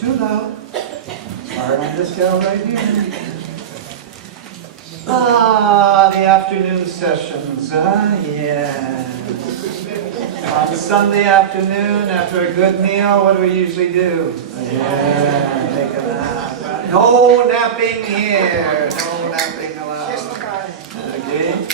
too loud. Start on this gal right here. The afternoon sessions, yeah. On Sunday afternoon, after a good meal, what do we usually do? Yeah, take a nap. No napping here. No napping allowed. Okay.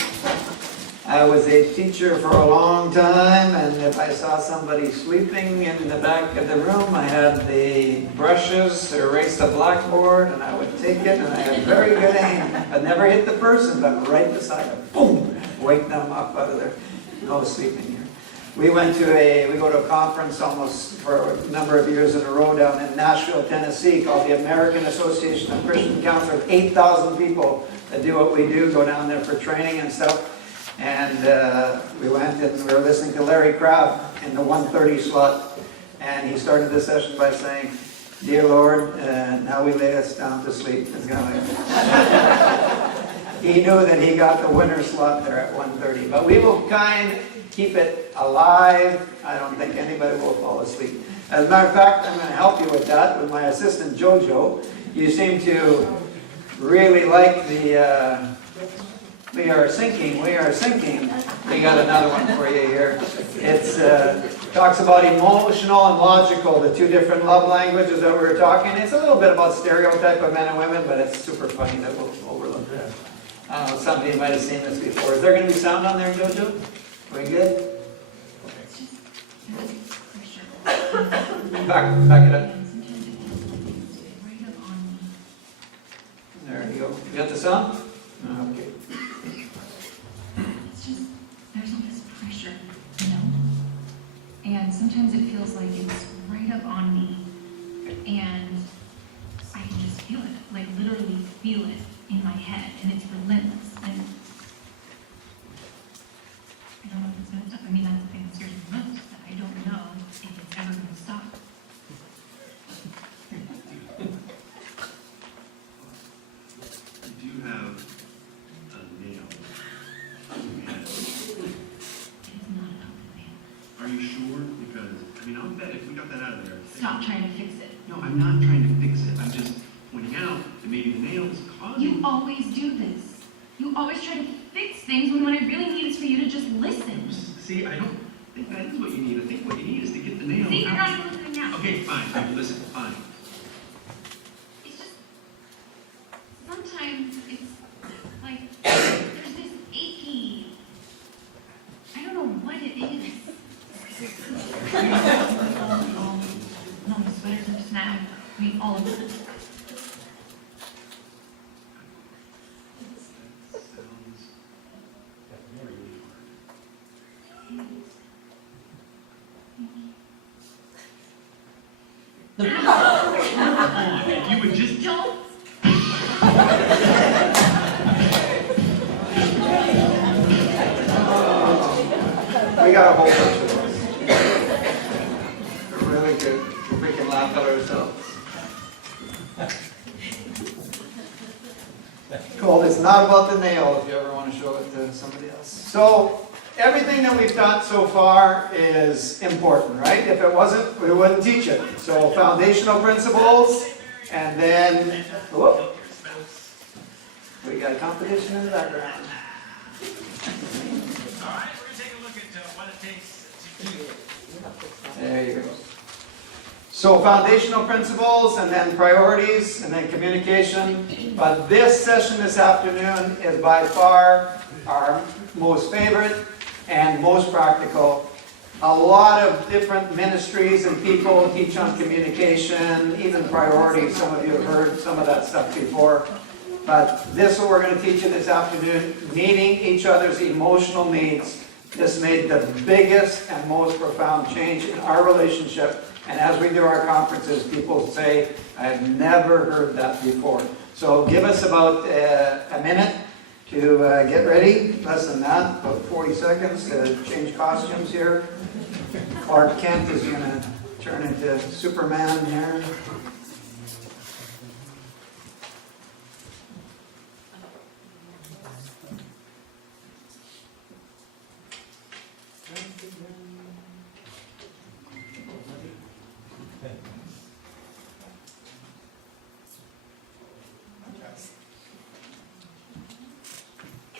I was a teacher for a long time, and if I saw somebody sleeping in the back of the room, I had the brushes to erase the blackboard, and I would take it, and I had very good aim. I'd never hit the person, but right beside them, boom, wake them up out of their no sleeping here. We go to a conference almost for a number of years in a row down in Nashville, Tennessee, called the American Association of Christian Counselors. 8,000 people that do what we do, go down there for training and stuff. And we went and we were listening to Larry Crabb in the 1:30 slot. And he started the session by saying, "Dear Lord, now we lay us down to sleep." It's kind of like he knew that he got the winner slot there at 1:30. But we will keep it alive. I don't think anybody will fall asleep. As a matter of fact, I'm going to help you with that with my assistant Jojo. You seem to really like the we are sinking. We got another one for you here. It's talks about emotional and logical, the two different love languages that we were talking. It's a little bit about stereotype of men and women, but it's super funny that we'll overlook that. I don't know, some of you might have seen this before. Is there going to be sound on there, Jojo? We good? Back it up. There you go. You got the sound? Okay. There's all this pressure, you know? And sometimes it feels like it's right up on me. And I can just feel it, like literally feel it in my head. And it's relentless. And I don't know if it's going to stop. I mean, that's the thing that scares me most, that I don't know if it's ever going to stop. If you have a nail in your head, It's not about the man. are you sure? Because, I mean, I'll bet if we got that out of there. Stop trying to fix it. No, I'm not trying to fix it. I'm just pointing out that maybe the nail is causing. You always do this. You always try to fix things when what I really need is for you to just listen. See, I don't think that is what you need. I think what you need is to get the nail See, you're out. not even listening now. Okay, fine. Listen, fine. It's just, sometimes it's like, there's this achy, I don't know what it is. No, my sweaters are snagged. I mean, all of them. Sounds really hard. If you would just Don't. We got a whole bunch of those. They're really good. We can laugh at ourselves. Cool. It's not about the nail if you ever want to show it to somebody else. So everything that we've taught so far is important, right? If it wasn't, we wouldn't teach it. So foundational principles, and then, whoop, we got competition in the background. All right, we're going to take a look at what it takes to do. There you go. So foundational principles, and then priorities, and then communication. But this session this afternoon is by far our most favorite and most practical. A lot of different ministries and people teach on communication, even priorities. Some of you have heard some of that stuff before. But this is what we're going to teach you this afternoon, meeting each other's emotional needs. This made the biggest and most profound change in our relationship. And as we do our conferences, people say, I've never heard that before. So give us about a minute to get ready. Less than that, about 40 seconds to change costumes here. Clark Kent is going to turn into Superman here.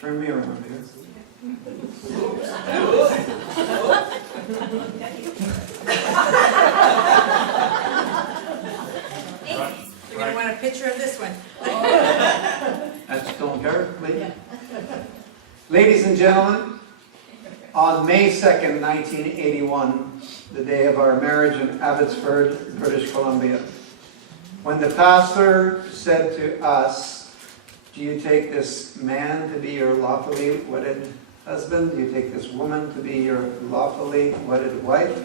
turn me around here. We're going to want a picture of this one. That's don't care, please. Ladies and gentlemen, on May 2nd, 1981, the day of our marriage in Abbotsford, British Columbia, when the pastor said to us, do you take this man to be your lawfully wedded husband? Do you take this woman to be your lawfully wedded wife?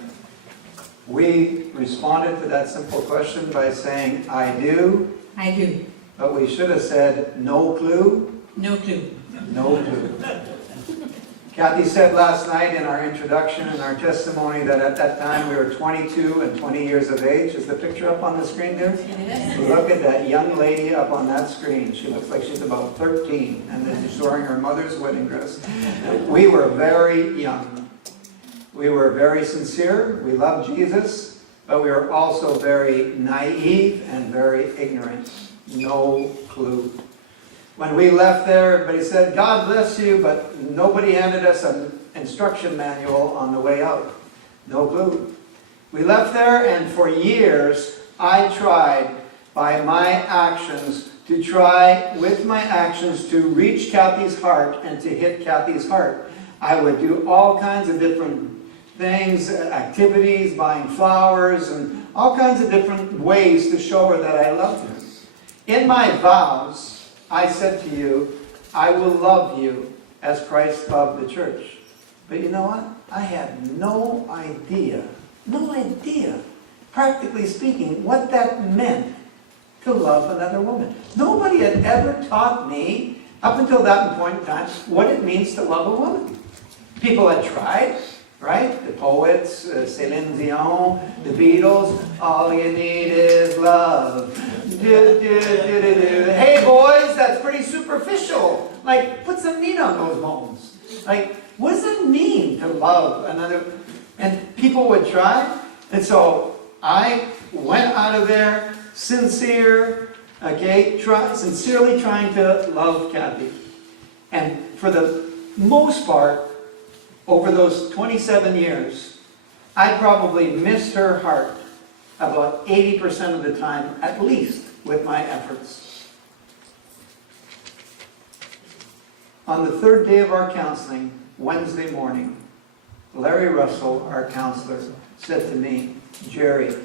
We responded to that simple question by saying, I do. I do. But we should have said, no clue. No clue. No clue. Kathy said last night in our introduction and our testimony that at that time we were 22 and 20 years of age. Is the picture up on the screen there? Yes. Look at that young lady up on that screen. She looks like she's about 13 and then she's wearing her mother's wedding dress. We were very young. We were very sincere. We loved Jesus, but we were also very naive and very ignorant. No clue. When we left there, everybody said, God bless you, but nobody handed us an instruction manual on the way out. No clue. We left there, and for years, I tried by my actions to reach Kathy's heart and to hit Kathy's heart. I would do all kinds of different things, activities, buying flowers, and all kinds of different ways to show her that I loved her. In my vows, I said to you, I will love you as Christ loved the church. But you know what? I had no idea, practically speaking, what that meant to love another woman. Nobody had ever taught me, up until that point in time, what it means to love a woman. People had tried, right? The poets, Celine Dion, the Beatles, all you need is love. Hey boys, that's pretty superficial. Like, put some meat on those bones. Like, what does it mean to love another? And people would try. And so I went out of there sincere, okay, sincerely trying to love Kathy. And for the most part, over those 27 years, I probably missed her heart about 80% of the time, at least, with my efforts. On the third day of our counseling, Wednesday morning, Larry Russell, our counselor, said to me, Jerry,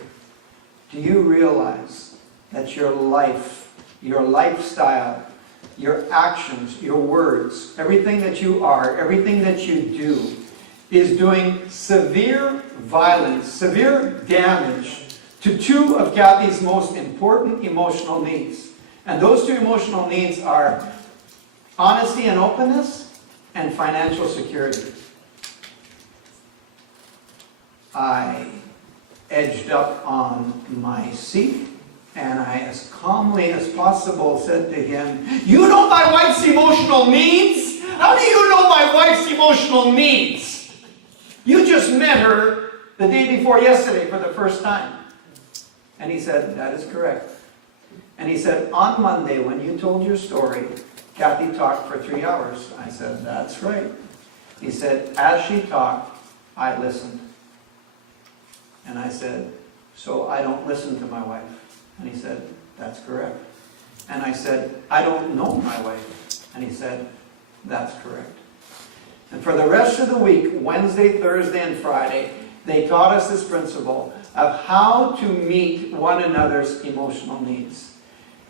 do you realize that your life, your lifestyle, your actions, your words, everything that you are, everything that you do, is doing severe violence, severe damage to two of Kathy's most important emotional needs. And those two emotional needs are honesty and openness and financial security. I edged up on my seat and I, as calmly as possible, said to him, you know my wife's emotional needs? How do you know my wife's emotional needs? You just met her the day before yesterday for the first time. And he said, that is correct. And he said, on Monday, when you told your story, Kathy talked for 3 hours. I said, that's right. He said, as she talked, I listened. And I said, so I don't listen to my wife. And he said, that's correct. And I said, I don't know my wife. And he said, that's correct. And for the rest of the week, Wednesday, Thursday, and Friday, they taught us this principle of how to meet one another's emotional needs.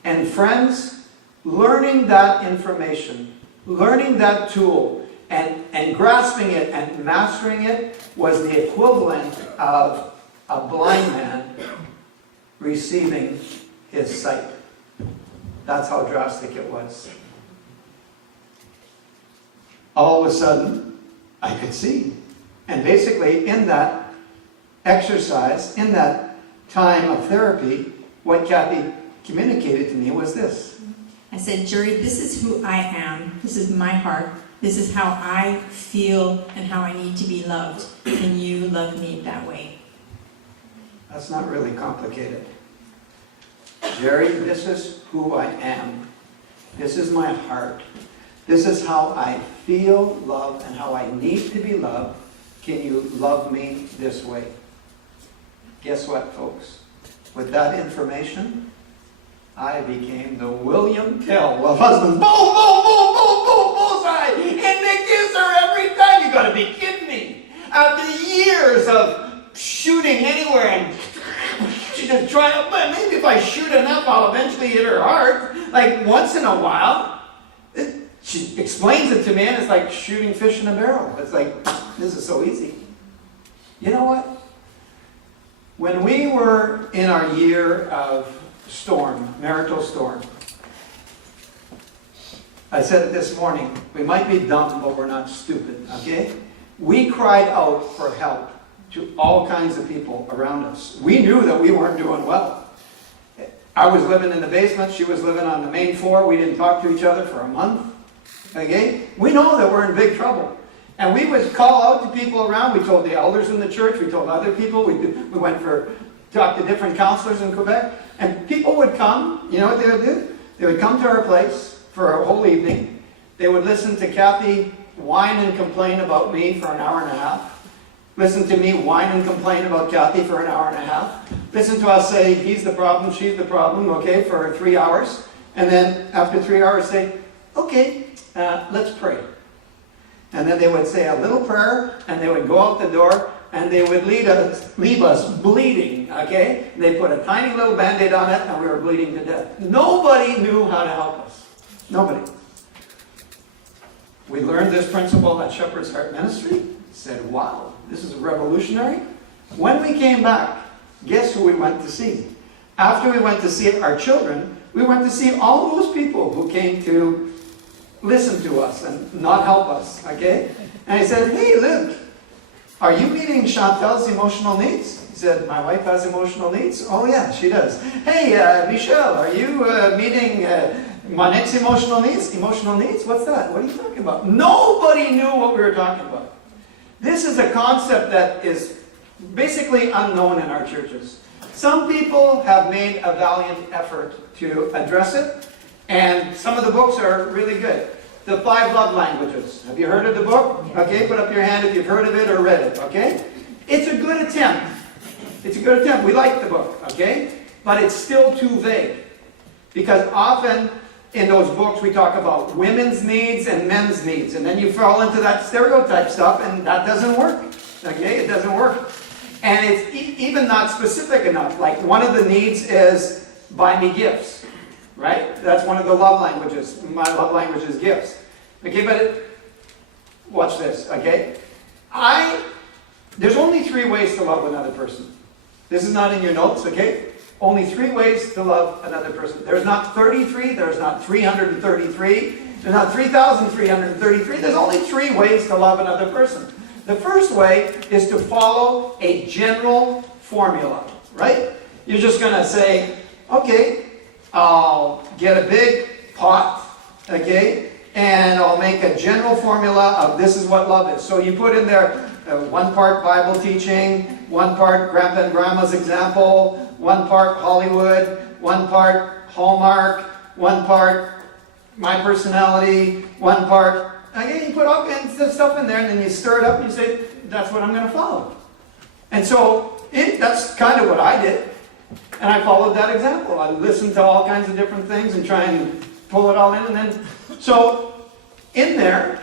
And friends, learning that information, learning that tool, and grasping it and mastering it was the equivalent of a blind man receiving his sight. That's how drastic it was. All of a sudden, I could see. And basically, in that exercise, in that time of therapy, what Kathy communicated to me was this. I said, Jerry, this is who I am. This is my heart. This is how I feel and how I need to be loved. Can you love me that way? That's not really complicated. Jerry, this is who I am. This is my heart. This is how I feel love and how I need to be loved. Can you love me this way? Guess what, folks? With that information, I became the William Tell of husbands. Boom, boom, boom, boom, boom, bullseye! And they kiss her every time. You gotta be kidding me. After years of shooting anywhere and she just tried, but maybe if I shoot enough, I'll eventually hit her heart. Like once in a while. She explains it to me and it's like shooting fish in a barrel. It's like, this is so easy. You know what? When we were in our year of storm, marital storm, I said it this morning, we might be dumb, but we're not stupid, okay? We cried out for help to all kinds of people around us. We knew that we weren't doing well. I was living in the basement, she was living on the main floor. We didn't talk to each other for a month, okay? We know that we're in big trouble. And we would call out to people around. We told the elders in the church. We told other people. We went talked to different counselors in Quebec. And people would come. You know what they would do? They would come to our place for a whole evening. They would listen to Kathy whine and complain about me for an hour and a half. Listen to me whine and complain about Kathy for an hour and a half. Listen to us say, he's the problem, she's the problem, okay, for 3 hours. And then after 3 hours say, okay, let's pray. And then they would say a little prayer, and they would go out the door, and they would leave us bleeding, okay? They put a tiny little Band-Aid on it, and we were bleeding to death. Nobody knew how to help us. Nobody. We learned this principle at Shepherd's Heart Ministry. Said, wow, this is revolutionary. When we came back, guess who we went to see? After we went to see our children, we went to see all those people who came to listen to us and not help us, okay? And he said, hey, Luke, are you meeting Chantel's emotional needs? He said, my wife has emotional needs? Oh, yeah, she does. Hey, Michelle, are you meeting Monique's emotional needs? Emotional needs? What's that? What are you talking about? Nobody knew what we were talking about. This is a concept that is basically unknown in our churches. Some people have made a valiant effort to address it, and some of the books are really good. The 5 Love Languages. Have you heard of the book? Okay, put up your hand if you've heard of it or read it, okay? It's a good attempt. It's a good attempt. We like the book, okay? But it's still too vague. Because often in those books we talk about women's needs and men's needs. And then you fall into that stereotype stuff and that doesn't work. Okay, it doesn't work. And it's even not specific enough. Like one of the needs is buy me gifts. Right? That's one of the love languages. My love language is gifts. Okay, but watch this, okay? There's only 3 ways to love another person. This is not in your notes, okay? Only 3 ways to love another person. There's not 33, there's not 333, there's not 3,333. There's only 3 ways to love another person. The first way is to follow a general formula, right? You're just going to say, okay, I'll get a big pot, okay, and I'll make a general formula of this is what love is. So you put in there 1 part Bible teaching, 1 part Grandpa and Grandma's example, 1 part Hollywood, 1 part Hallmark, 1 part my personality, 1 part, okay, you put all kinds of stuff in there and then you stir it up and you say, that's what I'm going to follow. And so that's kind of what I did. And I followed that example. I listened to all kinds of different things and try and pull it all in. And then, so in there,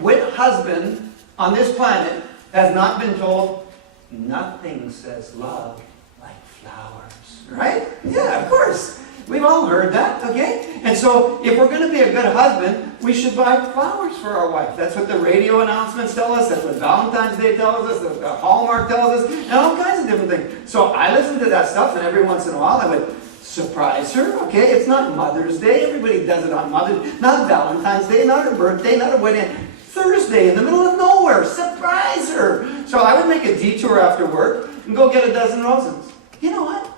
what husband on this planet has not been told, nothing says love like flowers, right? Yeah, of course. We've all heard that, okay? And so if we're going to be a good husband, we should buy flowers for our wife. That's what the radio announcements tell us. That's what Valentine's Day tells us. That's what Hallmark tells us. And all kinds of different things. So I listen to that stuff, and every once in a while I would surprise her, okay? It's not Mother's Day. Everybody does it on Mother's Day. Not Valentine's Day, not her birthday, not her wedding. Thursday in the middle of nowhere. Surprise her. So I would make a detour after work and go get a dozen roses. You know what?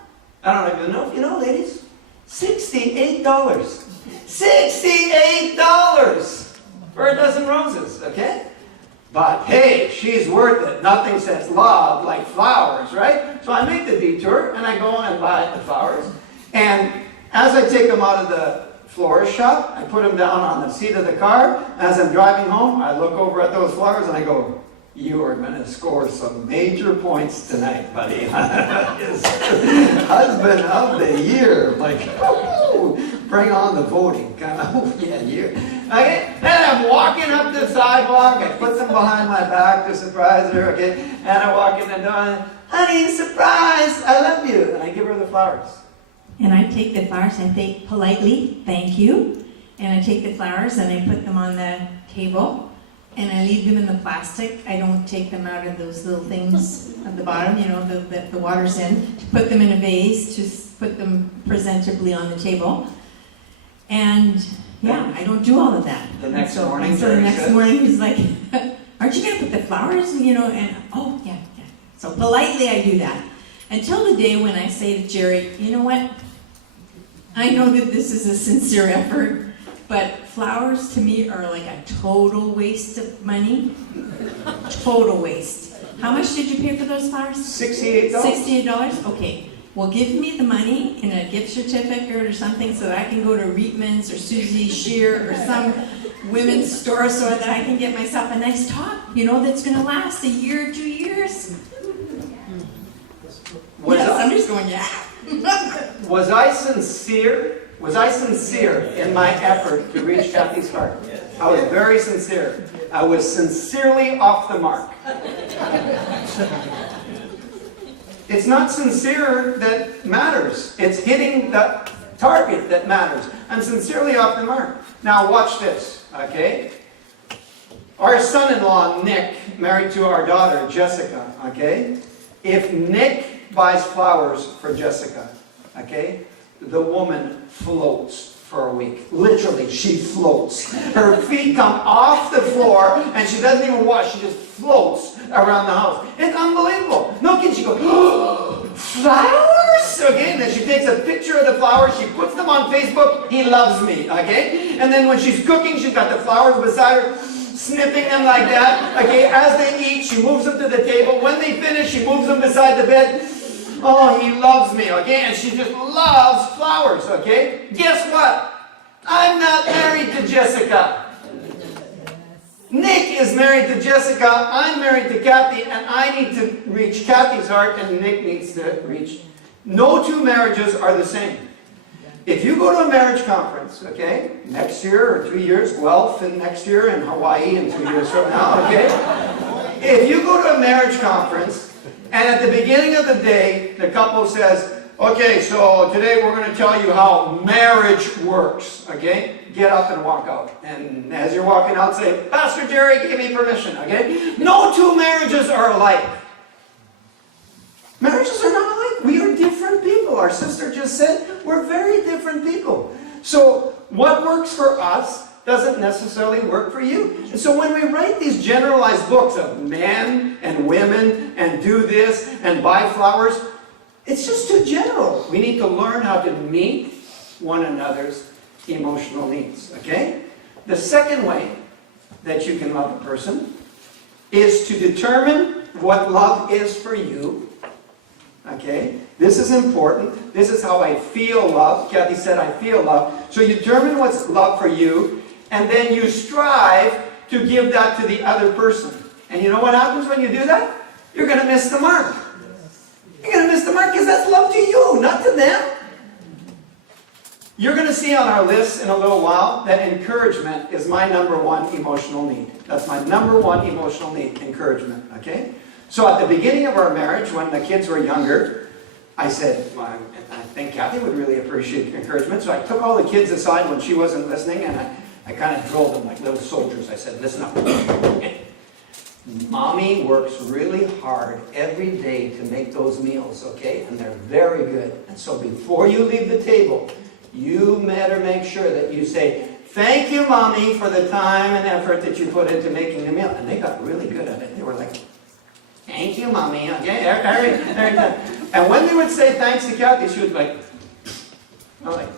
I don't even know if you know, ladies. $68. $68 for a dozen roses, okay? But hey, she's worth it. Nothing says love like flowers, right? So I make the detour and I go and buy the flowers. And as I take them out of the florist shop. I put them down on the seat of the car. As I'm driving home, I look over at those flowers and I go, you are going to score some major points tonight, buddy. Husband of the year. Like, oh, bring on the voting. Kind of, oh, yeah, you. Okay, then I'm walking up the sidewalk. I put them behind my back to surprise her. Okay, and I walk in the door and, honey, surprise, I love you. And I give her the flowers. And I take the flowers and say politely, thank you. And I take the flowers and I put them on the table. And I leave them in the plastic. I don't take them out of those little things at the bottom, you know, that the water's in. To put them in a vase, to put them presentably on the table. And yeah, I don't do all of that. The next so, morning, so the next morning he's like, aren't you going to put the flowers, you know? And oh, yeah. So politely I do that. Until the day when I say to Jerry, you know what? I know that this is a sincere effort, but flowers to me are like a total waste of money. Total waste. How much did you pay for those flowers? $68. $68? Okay. Well, give me the money in a gift certificate or something so that I can go to Reitman's or Susie Shear or some women's store so that I can get myself a nice top, you know, that's going to last a year or 2 years. I'm just going, yeah. Was I sincere? Was I sincere in my effort to reach Kathy's heart? I was very sincere. I was sincerely off the mark. It's not sincere that matters. It's hitting the target that matters. I'm sincerely off the mark. Now watch this, okay? Our son-in-law, Nick, married to our daughter, Jessica, okay? If Nick buys flowers for Jessica, okay, the woman floats for a week. Literally, she floats. Her feet come off the floor, and she doesn't even wash. She just floats around the house. It's unbelievable. No kidding. She goes, oh, flowers? Okay, and then she takes a picture of the flowers. She puts them on Facebook. He loves me, okay? And then when she's cooking, she's got the flowers beside her, sniffing them like that. Okay, as they eat, she moves them to the table. When they finish, she moves them beside the bed. Oh, he loves me, okay? And she just loves flowers, okay? Guess what? I'm not married to Jessica. Nick is married to Jessica. I'm married to Kathy, and I need to reach Kathy's heart, and Nick needs to reach. No two marriages are the same. If you go to a marriage conference, okay, next year or 2 years, Guelph and next year, and Hawaii in 2 years from now, okay? If you go to a marriage conference, and at the beginning of the day, the couple says, okay, so today we're going to tell you how marriage works, okay? Get up and walk out. And as you're walking out, say, Pastor Jerry gave me permission, okay? No two marriages are alike. Marriages are not alike. We are different people. Our sister just said we're very different people. So what works for us doesn't necessarily work for you. And so when we write these generalized books of men and women and do this and buy flowers, it's just too general. We need to learn how to meet one another's emotional needs, okay? The second way that you can love a person is to determine what love is for you, okay? This is important. This is how I feel love. Kathy said I feel love. So you determine what's love for you, and then you strive to give that to the other person. And you know what happens when you do that? You're going to miss the mark. You're going to miss the mark because that's love to you, not to them. You're going to see on our list in a little while that encouragement is my number one emotional need. That's my number one emotional need, encouragement, okay? So at the beginning of our marriage, when the kids were younger, I said, well, I think Kathy would really appreciate encouragement. So I took all the kids aside when she wasn't listening, and I kind of drilled them like little soldiers. I said, listen up. Mommy works really hard every day to make those meals, okay? And they're very good. And so before you leave the table, you better make sure that you say, thank you, Mommy, for the time and effort that you put into making the meal. And they got really good at it. They were like, thank you, Mommy, okay? Every time. And when they would say thanks to Kathy, she would like,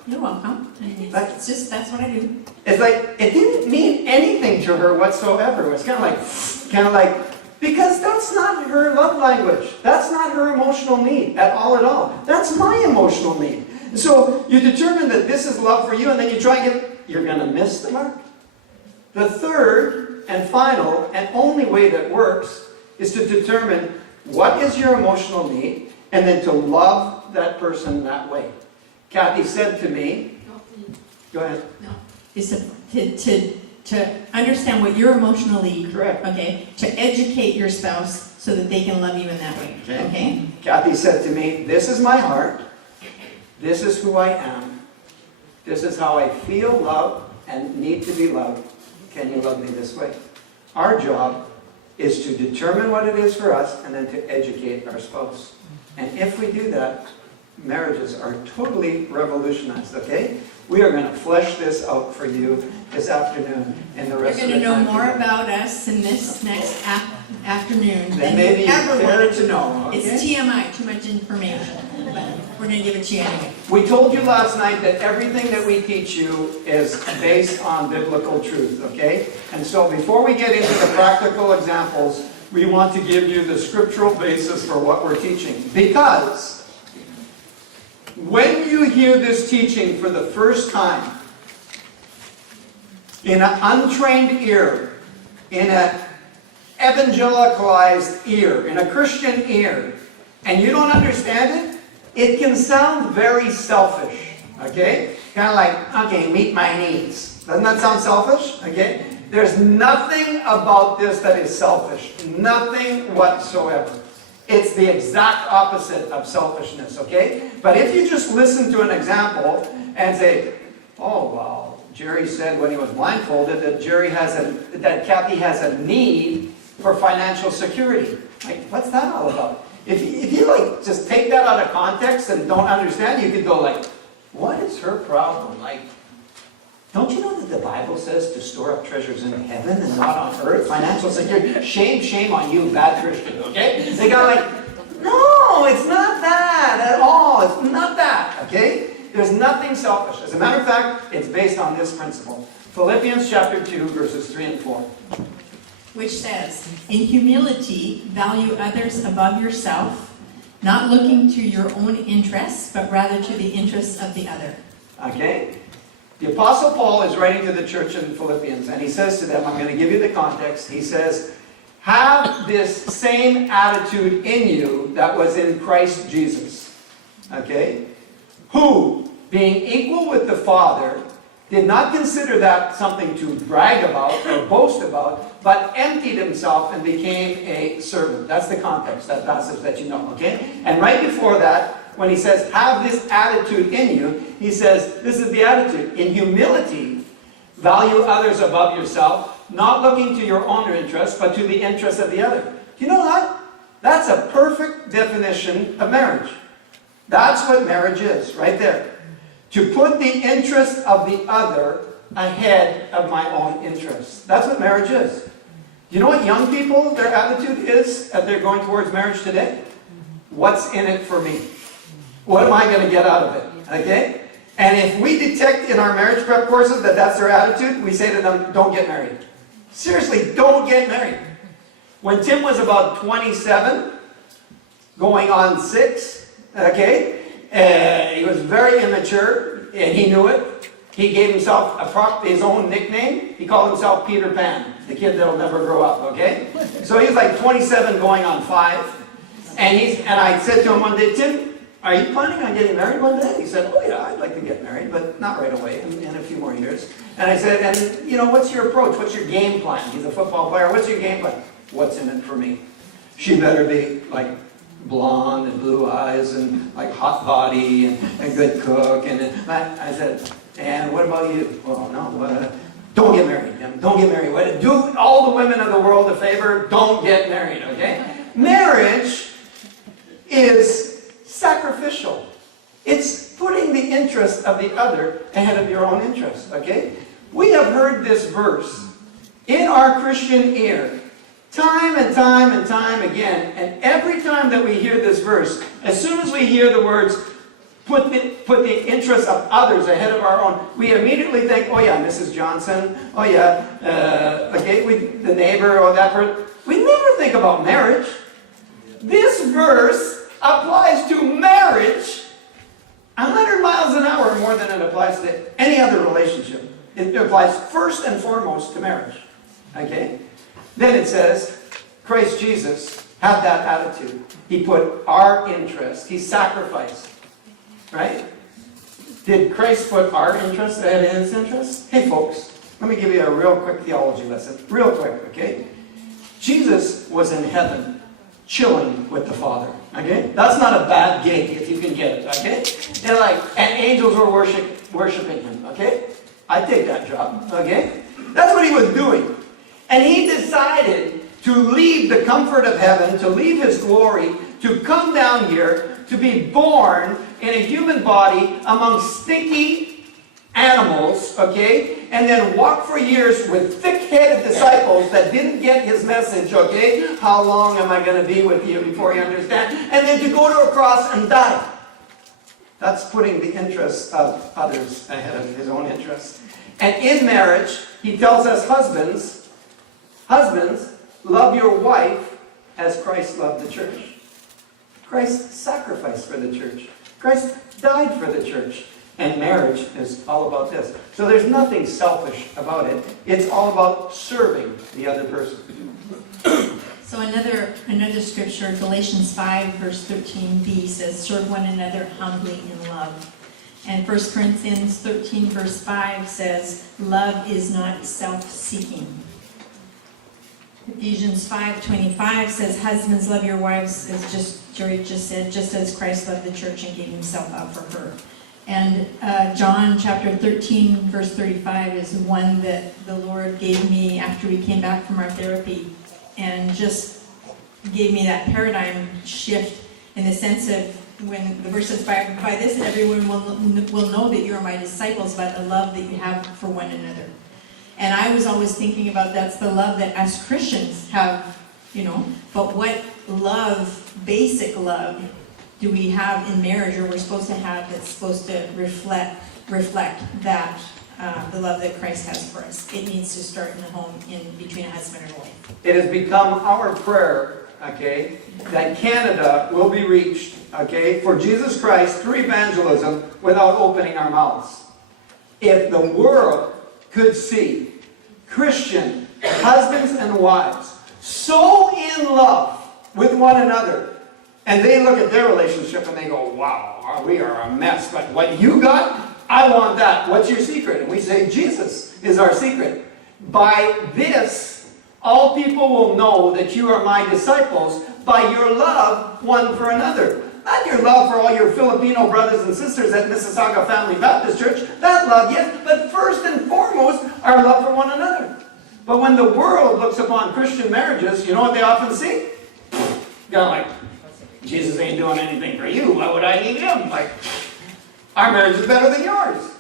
You're welcome. It's just, that's what I do. It's like, it didn't mean anything to her whatsoever. It was kind of like, Because that's not her love language. That's not her emotional need at all. That's my emotional need. So you determine that this is love for you, and then you try and get, you're going to miss the mark. The third and final and only way that works is to determine what is your emotional need, and then to love that person that way. Kathy said to me, go ahead. No, it's to understand what you're emotionally, Correct. okay, to educate your spouse so that they can love you in that way, okay? Kathy said to me, this is my heart, this is who I am, this is how I feel loved and need to be loved. Can you love me this way? Our job is to determine what it is for us and then to educate our spouse. And if we do that, marriages are totally revolutionized, okay? We are going to flesh this out for you this afternoon and the You're rest of going the to know time more together. about us in this next afternoon Then than maybe you you ever care wanted to know, okay? It's TMI, too much information, but we're going to give it to you anyway. We told you last night that everything that we teach you is based on biblical truth, okay? And so before we get into the practical examples, we want to give you the scriptural basis for what we're teaching. Because when you hear this teaching for the first time, in an untrained ear, in an evangelicalized ear, in a Christian ear, and you don't understand it, it can sound very selfish, okay? Kind of like, okay, meet my needs. Doesn't that sound selfish? Okay? There's nothing about this that is selfish. Nothing whatsoever. It's the exact opposite of selfishness, okay? But if you just listen to an example and say, oh, well, Jerry said when he was blindfolded that Kathy has a need for financial security. Like, what's that all about? If you like just take that out of context and don't understand, you could go like, what is her problem? Like, don't you know that the Bible says to store up treasures in heaven and not on earth? Financial security. Shame on you, bad Christian, okay? They got like, no, it's not that at all. It's not that, okay? There's nothing selfish. As a matter of fact, it's based on this principle. Philippians chapter 2, verses 3 and 4. Which says, in humility, value others above yourself, not looking to your own interests, but rather to the interests of the other. Okay? The Apostle Paul is writing to the church in Philippians, and he says to them, I'm going to give you the context. He says, have this same attitude in you that was in Christ Jesus. Okay? Who, being equal with the Father, did not consider that something to brag about or boast about, but emptied himself and became a servant. That's the context, that passage that you know, okay? And right before that, when he says, have this attitude in you, he says, this is the attitude. In humility, value others above yourself, not looking to your own interests, but to the interests of the other. Do you know that? That's a perfect definition of marriage. That's what marriage is, right there. To put the interest of the other ahead of my own interests. That's what marriage is. Do you know what young people, their attitude is as they're going towards marriage today? What's in it for me? What am I going to get out of it? Okay? And if we detect in our marriage prep courses that that's their attitude, we say to them, don't get married. Seriously, don't get married. When Tim was about 27, going on 6, okay, he was very immature, and he knew it. He gave himself his own nickname. He called himself Peter Pan, the kid that'll never grow up, okay? So he was like 27 going on 5. And I said to him one day, Tim, are you planning on getting married one day? He said, oh yeah, I'd like to get married, but not right away, in a few more years. And I said, and you know, what's your approach? What's your game plan? He's a football player. What's your game plan? What's in it for me? She better be like blonde and blue eyes and like hot body and a good cook. And I said, and what about you? Well, no, don't get married. Don't get married. Do all the women of the world a favor. Don't get married, okay? Marriage is sacrificial. It's putting the interest of the other ahead of your own interest, okay? We have heard this verse in our Christian ear time and time and time again, and every time that we hear this verse, as soon as we hear the words, put the interests of others ahead of our own, we immediately think, oh yeah, Mrs. Johnson, oh yeah, okay, the neighbor, or that person. we never think about marriage. This verse applies to marriage 100 miles an hour more than it applies to any other relationship. It applies first and foremost to marriage. Okay? Then it says, Christ Jesus had that attitude. He put our interest, he sacrificed. Right? Did Christ put our interest ahead of his interest? Hey folks, let me give you a real quick theology lesson. Real quick, okay? Jesus was in heaven, chilling with the Father. Okay? That's not a bad gig if you can get it, okay? And angels were worshiping him, okay? I take that job, okay? That's what he was doing. And he decided to leave the comfort of heaven, to leave his glory, to come down here, to be born in a human body among stinky animals, okay? And then walk for years with thick-headed disciples that didn't get his message, okay? How long am I going to be with you before you understand? And then to go to a cross and die. That's putting the interests of others ahead of his own interests. And in marriage, he tells us husbands, love your wife as Christ loved the church. Christ sacrificed for the church. Christ died for the church. And marriage is all about this. So there's nothing selfish about it. It's all about serving the other person. So another scripture, Galatians 5, verse 13b says, serve one another humbly in love. And 1 Corinthians 13, verse 5 says, love is not self-seeking. Ephesians 5:25 says, husbands, love your wives, as Jerry just said, just as Christ loved the church and gave himself out for her. And John chapter 13, verse 35 is one that the Lord gave me after we came back from our therapy, and just gave me that paradigm shift in the sense of when the verse says, by this everyone will know that you are my disciples, by the love that you have for one another. And I was always thinking about that's the love that as Christians have, but what love, basic love, do we have in marriage, or we're supposed to have, that's supposed to reflect that the love that Christ has for us? It needs to start in the home, between a husband and a wife. It has become our prayer, okay, that Canada will be reached, okay, for Jesus Christ through evangelism without opening our mouths. If the world could see Christian husbands and wives so in love with one another, and they look at their relationship and they go, wow, we are a mess, but what you got, I want that. What's your secret? And we say, Jesus is our secret. By this, all people will know that you are my disciples, by your love one for another. Not your love for all your Filipino brothers and sisters at Mississauga Family Baptist Church. That love, yes, but first and foremost, our love for one another. But when the world looks upon Christian marriages, you know what they often see? They're like, Jesus ain't doing anything for you. Why would I need him? Like, our marriage is better than yours.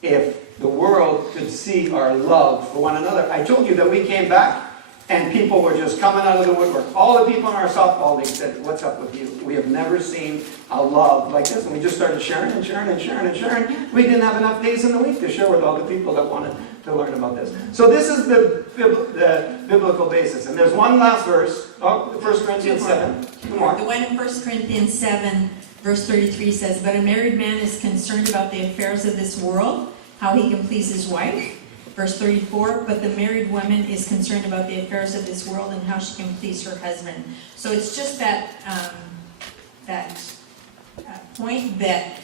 If the world could see our love for one another. I told you that we came back and people were just coming out of the woodwork. All the people in our softball league said, what's up with you? We have never seen a love like this. And we just started sharing and sharing and sharing and sharing. We didn't have enough days in the week to share with all the people that wanted to learn about this. So this is the biblical basis. And there's one last verse. 1 Corinthians 7. Two more. The one in 1 Corinthians 7, verse 33 says, but a married man is concerned about the affairs of this world, how he can please his wife. Verse 34, but the married woman is concerned about the affairs of this world and how she can please her husband. So it's just that point that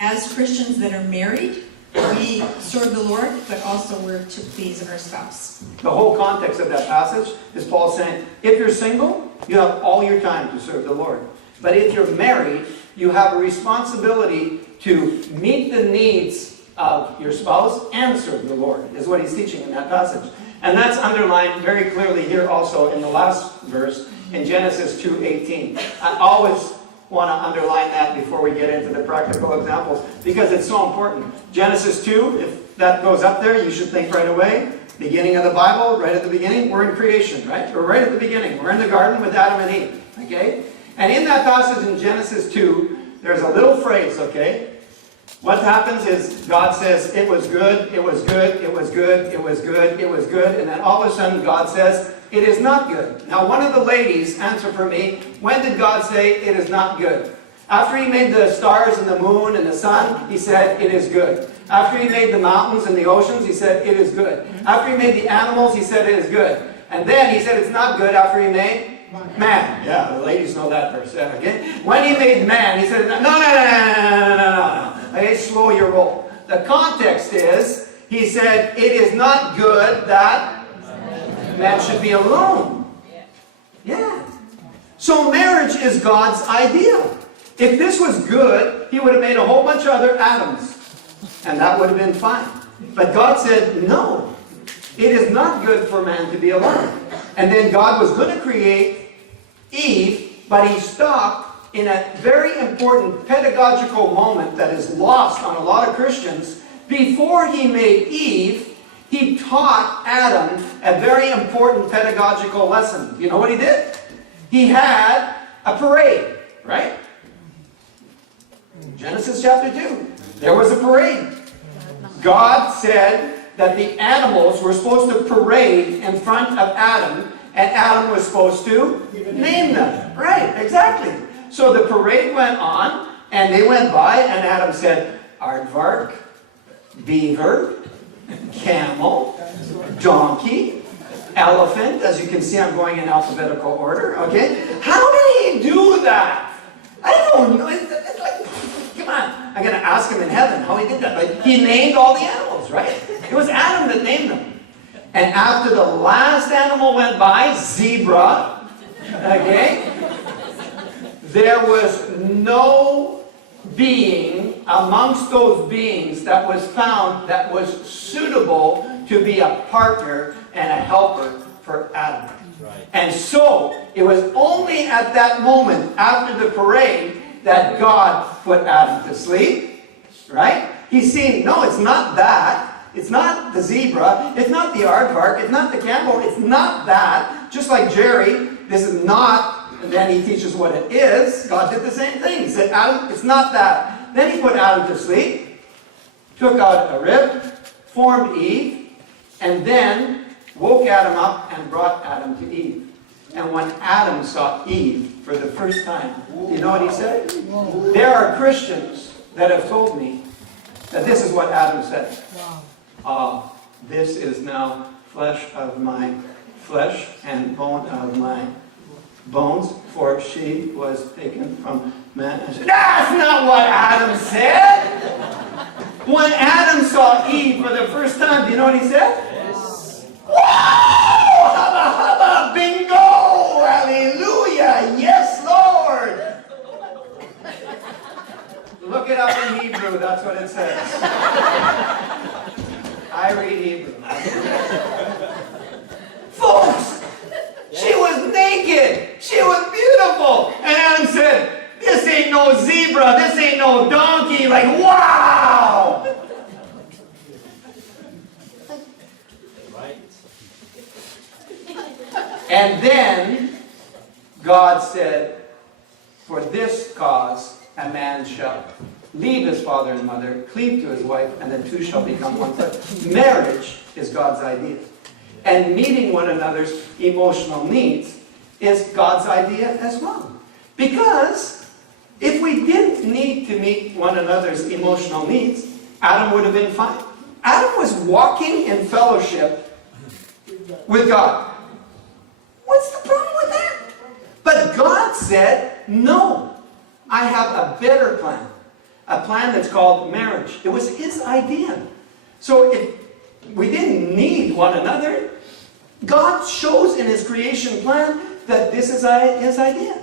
as Christians that are married, we serve the Lord, but also we're to please our spouse. The whole context of that passage is Paul saying, if you're single, you have all your time to serve the Lord. But if you're married, you have a responsibility to meet the needs of your spouse and serve the Lord, is what he's teaching in that passage. And that's underlined very clearly here also in the last verse, in Genesis 2:18. I always want to underline that before we get into the practical examples, because it's so important. Genesis 2, if that goes up there, you should think right away. Beginning of the Bible, right at the beginning, we're in creation, right? We're right at the beginning. We're in the garden with Adam and Eve, okay? And in that passage in Genesis 2, there's a little phrase, okay? What happens is God says, it was good, it was good, it was good, it was good, it was good, and then all of a sudden God says, it is not good. Now one of the ladies answered for me, when did God say it is not good? After he made the stars and the moon and the sun, he said, it is good. After he made the mountains and the oceans, he said, it is good. After he made the animals, he said, it is good. And then he said, it's not good after he made man. Yeah, the ladies know that verse. Okay? When he made man, he said, no. Okay, slow your roll. The context is, he said, it is not good that man should be alone. Yeah. So marriage is God's idea. If this was good, he would have made a whole bunch of other Adams. And that would have been fine. But God said, no. It is not good for man to be alone. And then God was going to create Eve, but he stopped in a very important pedagogical moment that is lost on a lot of Christians. Before he made Eve, he taught Adam a very important pedagogical lesson. You know what he did? He had a parade, right? Genesis chapter 2. There was a parade. God said that the animals were supposed to parade in front of Adam, and Adam was supposed to name them. Right, exactly. So the parade went on, and they went by, and Adam said, aardvark, beaver, camel, donkey, elephant. As you can see, I'm going in alphabetical order, okay? How did he do that? I don't know. It's like, come on. I'm going to ask him in heaven how he did that. Like, he named all the animals, right? It was Adam that named them. And after the last animal went by, zebra, okay, there was no being amongst those beings that was found that was suitable to be a partner and a helper for Adam. Right. And so, it was only at that moment, after the parade, that God put Adam to sleep, right? He's seen, no, it's not that. It's not the zebra. It's not the aardvark. It's not the camel. It's not that. Just like Jerry, this is not, and then he teaches what it is. God did the same thing. He said, Adam, it's not that. Then he put Adam to sleep, took out a rib, formed Eve, and then woke Adam up and brought Adam to Eve. And when Adam saw Eve for the first time, you know what he said? There are Christians that have told me that this is what Adam said. This is now flesh of my flesh and bone of my bones, for she was taken from man. And said, that's not what Adam said! When Adam saw Eve for the first time, do you know what he said? Yes. Whoa! Hubba hubba! Bingo! Hallelujah! Yes, Lord! Look it up in Hebrew, that's what it says. I read Hebrew. Folks, she was naked. She was beautiful. And Adam said, this ain't no zebra. This ain't no donkey. Like, wow. Right. And then God said, for this cause a man shall leave his father and mother, cleave to his wife, and the two shall become one flesh. Marriage is God's idea. And meeting one another's emotional needs is God's idea as well. Because if we didn't need to meet one another's emotional needs, Adam would have been fine. Adam was walking in fellowship with God. What's the problem with that? But God said, no, I have a better plan. A plan that's called marriage. It was his idea. So if we didn't need one another, God shows in his creation plan that this is his idea.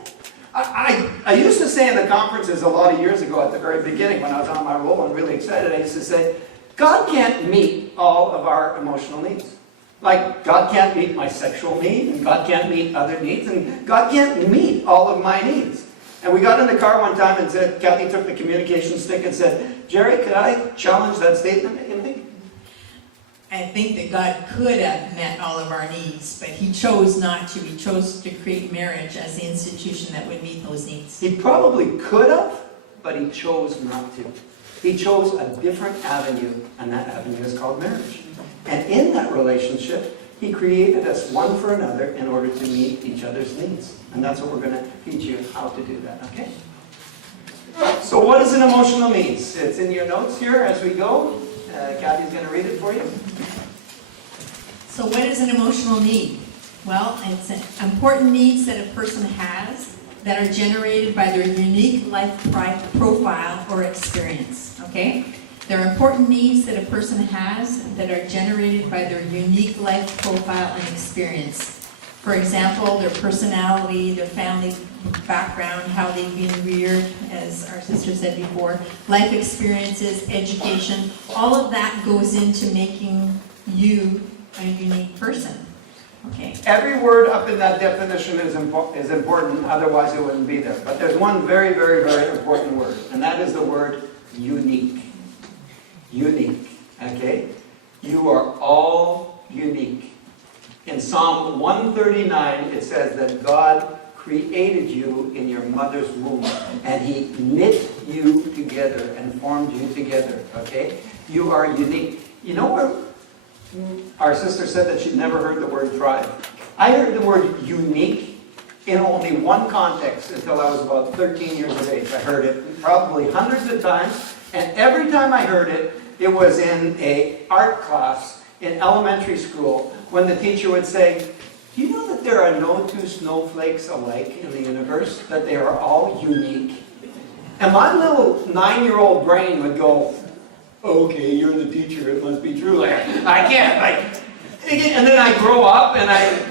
I used to say in the conferences a lot of years ago at the very beginning when I was on my roll and really excited, I used to say, God can't meet all of our emotional needs. Like, God can't meet my sexual need, and God can't meet other needs, and God can't meet all of my needs. And we got in the car one time and said, Kathy took the communication stick and said, Jerry, could I challenge that statement that you make? I think that God could have met all of our needs, but he chose not to. He chose to create marriage as the institution that would meet those needs. He probably could have, but he chose not to. He chose a different avenue, and that avenue is called marriage. And in that relationship, He created us one for another in order to meet each other's needs. And that's what we're going to teach you how to do that, okay? So what is an emotional needs? It's in your notes here as we go. Kathy's going to read it for you. So what is an emotional need? Well, it's important needs that a person has that are generated by their unique life profile or experience, okay? There are important needs that a person has that are generated by their unique life profile and experience. For example, their personality, their family background, how they've been reared, as our sister said before, life experiences, education, all of that goes into making you a unique person. Okay. Every word up in that definition is important, otherwise it wouldn't be there. But there's one very, very, very important word, and that is the word unique. Unique, okay? You are all unique. In Psalm 139, it says that God created you in your mother's womb, and He knit you together and formed you together, okay? You are unique. You know where our sister said that she'd never heard the word tribe? I heard the word unique in only one context until I was about 13 years of age. I heard it probably hundreds of times, and every time I heard it, it was in an art class in elementary school when the teacher would say, do you know that there are no two snowflakes alike in the universe? That they are all unique? And my little 9-year-old brain would go, okay, you're the teacher, it must be true. Like, I can't, and then I grow up and I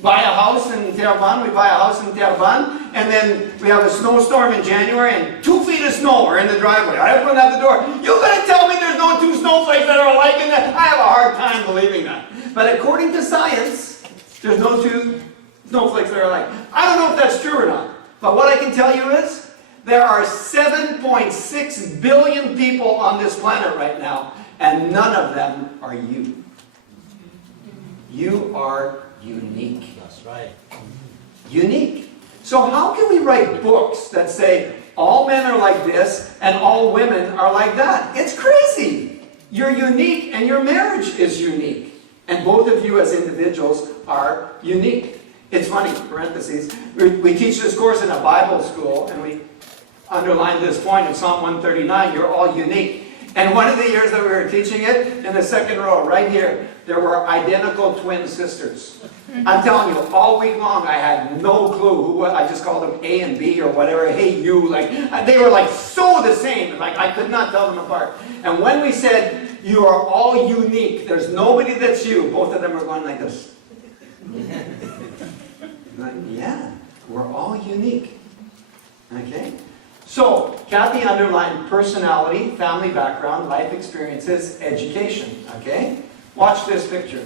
buy a house in Terrebonne, we buy a house in Terrebonne, and then we have a snowstorm in January and 2 feet of snow are in the driveway. I open up the door. You're going to tell me there's no two snowflakes that are alike in that? I have a hard time believing that. But according to science, there's no two snowflakes that are alike. I don't know if that's true or not. But what I can tell you is, there are 7.6 billion people on this planet right now, and none of them are you. You are unique. That's right. Unique. So how can we write books that say all men are like this and all women are like that? It's crazy. You're unique and your marriage is unique. And both of you as individuals are unique. It's funny, parentheses, we teach this course in a Bible school and we underline this point in Psalm 139, you're all unique. And one of the years that we were teaching it, in the second row, right here, there were identical twin sisters. I'm telling you, all week long I had no clue who was. I just called them A and B or whatever. Hey, you. Like, they were like so the same. Like, I could not tell them apart. And when we said, you are all unique, there's nobody that's you, both of them were going like this. Like, yeah, we're all unique. Okay? So, Kathy underlined personality, family background, life experiences, education. Okay? Watch this picture.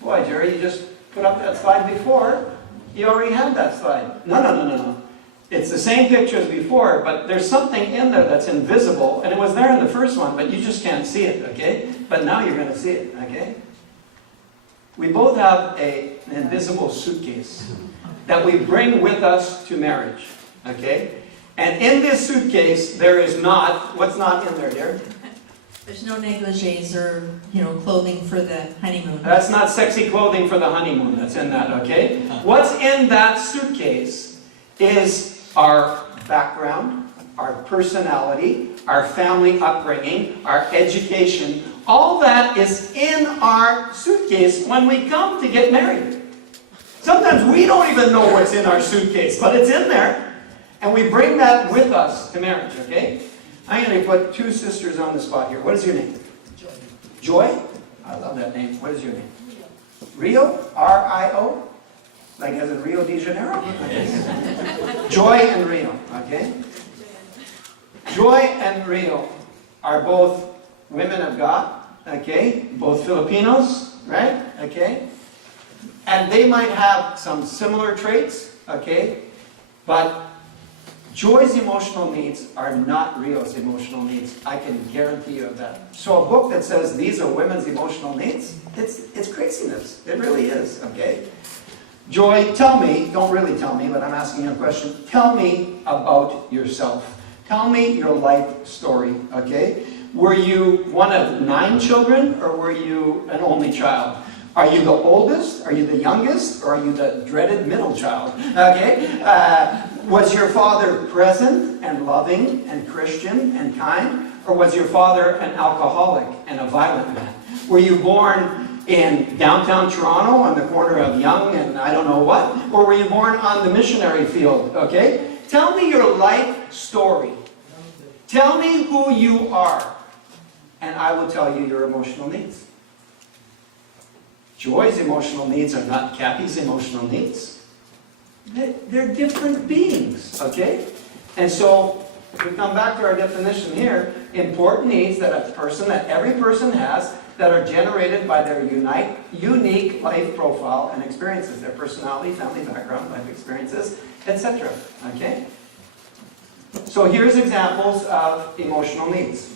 Boy, Jerry, you just put up that slide before. You already had that slide. No. It's the same picture as before, but there's something in there that's invisible, and it was there in the first one, but you just can't see it, okay? But now you're going to see it, okay? We both have an invisible suitcase that we bring with us to marriage, okay? And in this suitcase, there is not, what's not in there, dear? There's no negligees or, clothing for the honeymoon. That's not sexy clothing for the honeymoon that's in that, okay? What's in that suitcase is our background, our personality, our family upbringing, our education. All that is in our suitcase when we come to get married. Sometimes we don't even know what's in our suitcase, but it's in there. And we bring that with us to marriage, okay? I'm going to put two sisters on the spot here. What is your name? Joy. Joy? I love that name. What is your name? Rio? R-I-O? Like as in Rio de Janeiro? Okay. Joy and Rio, okay? Joy and Rio are both women of God, okay? Both Filipinos, right? Okay? And they might have some similar traits, okay? But Joy's emotional needs are not Rio's emotional needs. I can guarantee you of that. So a book that says these are women's emotional needs, it's craziness. It really is, okay? Joy, tell me, don't really tell me, but I'm asking you a question. Tell me about yourself. Tell me your life story, okay? Were you one of 9 children, or were you an only child? Are you the oldest? Are you the youngest? Or are you the dreaded middle child? Okay? Was your father present and loving and Christian and kind? Or was your father an alcoholic and a violent man? Were you born in downtown Toronto on the corner of Yonge and I don't know what? Or were you born on the missionary field? Okay? Tell me your life story. Tell me who you are. And I will tell you your emotional needs. Joy's emotional needs are not Kathy's emotional needs. They're different beings, okay? And so, if we come back to our definition here, important needs that every person has, that are generated by their unique life profile and experiences, their personality, family background, life experiences, etc. Okay? So here's examples of emotional needs.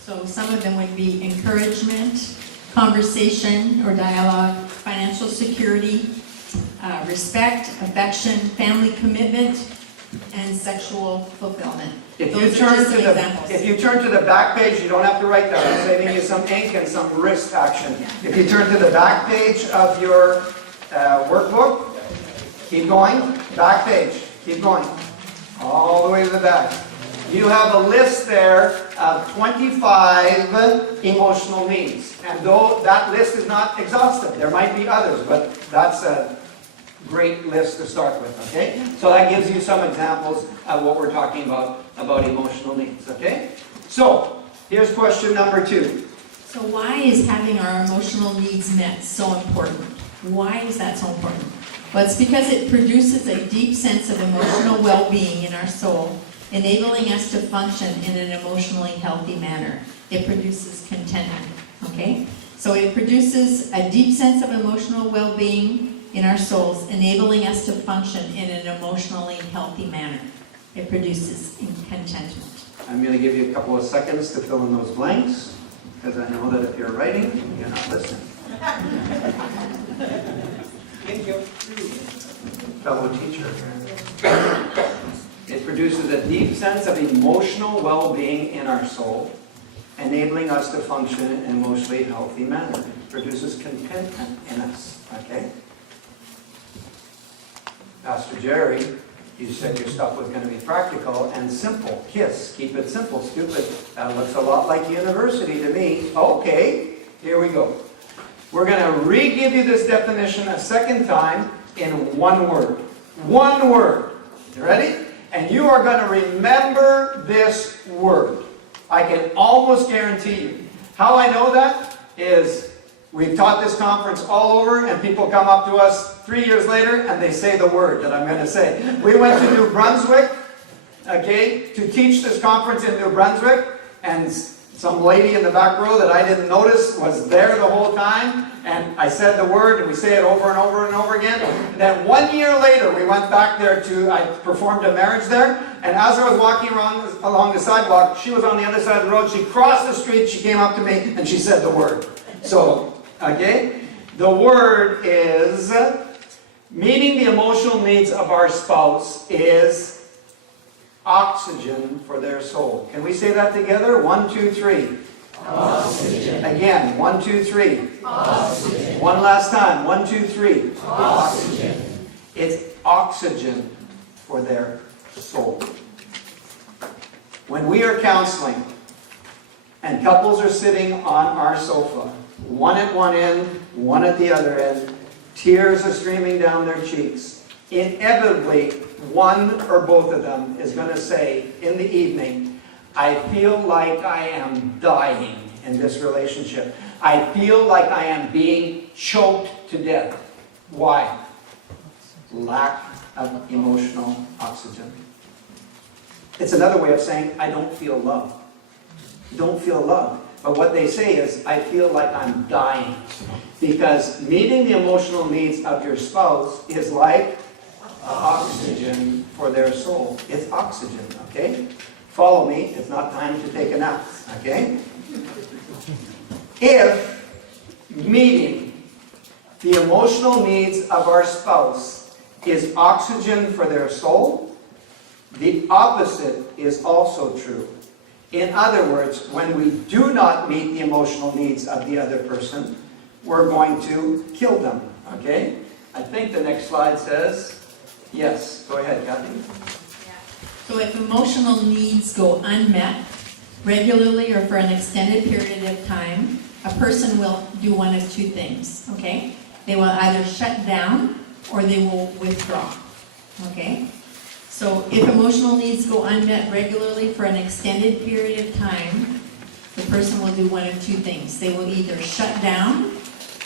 So some of them would be encouragement, conversation or dialogue, financial security, respect, affection, family commitment, and sexual fulfillment. If Those are just some examples. you turn to the back page, you don't have to write that. I'm saving you some ink and some wrist action. If you turn to the back page of your workbook, keep going, back page, keep going, all the way to the back. You have a list there of 25 emotional needs. And though that list is not exhaustive, there might be others, but that's a great list to start with, okay? So that gives you some examples of what we're talking about emotional needs, okay? So, here's question number 2. So why is having our emotional needs met so important? Why is that so important? Well, it's because it produces a deep sense of emotional well-being in our soul, enabling us to function in an emotionally healthy manner. It produces contentment, okay? So it produces a deep sense of emotional well-being in our souls, enabling us to function in an emotionally healthy manner. It produces contentment. I'm going to give you a couple of seconds to fill in those blanks, because I know that if you're writing, you're not listening. Thank you. Fellow teacher. It produces a deep sense of emotional well-being in our soul, enabling us to function in an emotionally healthy manner. It produces contentment in us, okay? Pastor Jerry, you said your stuff was going to be practical and simple. KISS, keep it simple, stupid. That looks a lot like university to me. Okay, here we go. We're going to re-give you this definition a second time in one word. One word. You ready? And you are going to remember this word. I can almost guarantee you. How I know that is we've taught this conference all over, and people come up to us 3 years later and they say the word that I'm going to say. We went to New Brunswick, okay, to teach this conference in New Brunswick, and some lady in the back row that I didn't notice was there the whole time, and I said the word, and we say it over and over and over again. And then 1 year later, we went back there I performed a marriage there, and as I was walking along the sidewalk, she was on the other side of the road. She crossed the street, she came up to me, and she said the word. So, okay, the word is, meeting the emotional needs of our spouse is oxygen for their soul. Can we say that together? 1, 2, 3. Oxygen. Again, 1, 2, 3. Oxygen. One last time. 1, 2, 3. Oxygen. It's oxygen for their soul. When we are counseling and couples are sitting on our sofa, one at one end, one at the other end, tears are streaming down their cheeks, inevitably one or both of them is going to say in the evening, I feel like I am dying in this relationship. I feel like I am being choked to death. Why? Lack of emotional oxygen. It's another way of saying, I don't feel loved. Don't feel loved. But what they say is, I feel like I'm dying. Because meeting the emotional needs of your spouse is like oxygen for their soul. It's oxygen, okay? Follow me. It's not time to take a nap, okay? If meeting the emotional needs of our spouse is oxygen for their soul, the opposite is also true. In other words, when we do not meet the emotional needs of the other person, we're going to kill them, okay? I think the next slide says, yes, go ahead, Kathy. So if emotional needs go unmet regularly or for an extended period of time, a person will do one of two things, okay? They will either shut down or they will withdraw, okay? So if emotional needs go unmet regularly for an extended period of time, the person will do one of two things. They will either shut down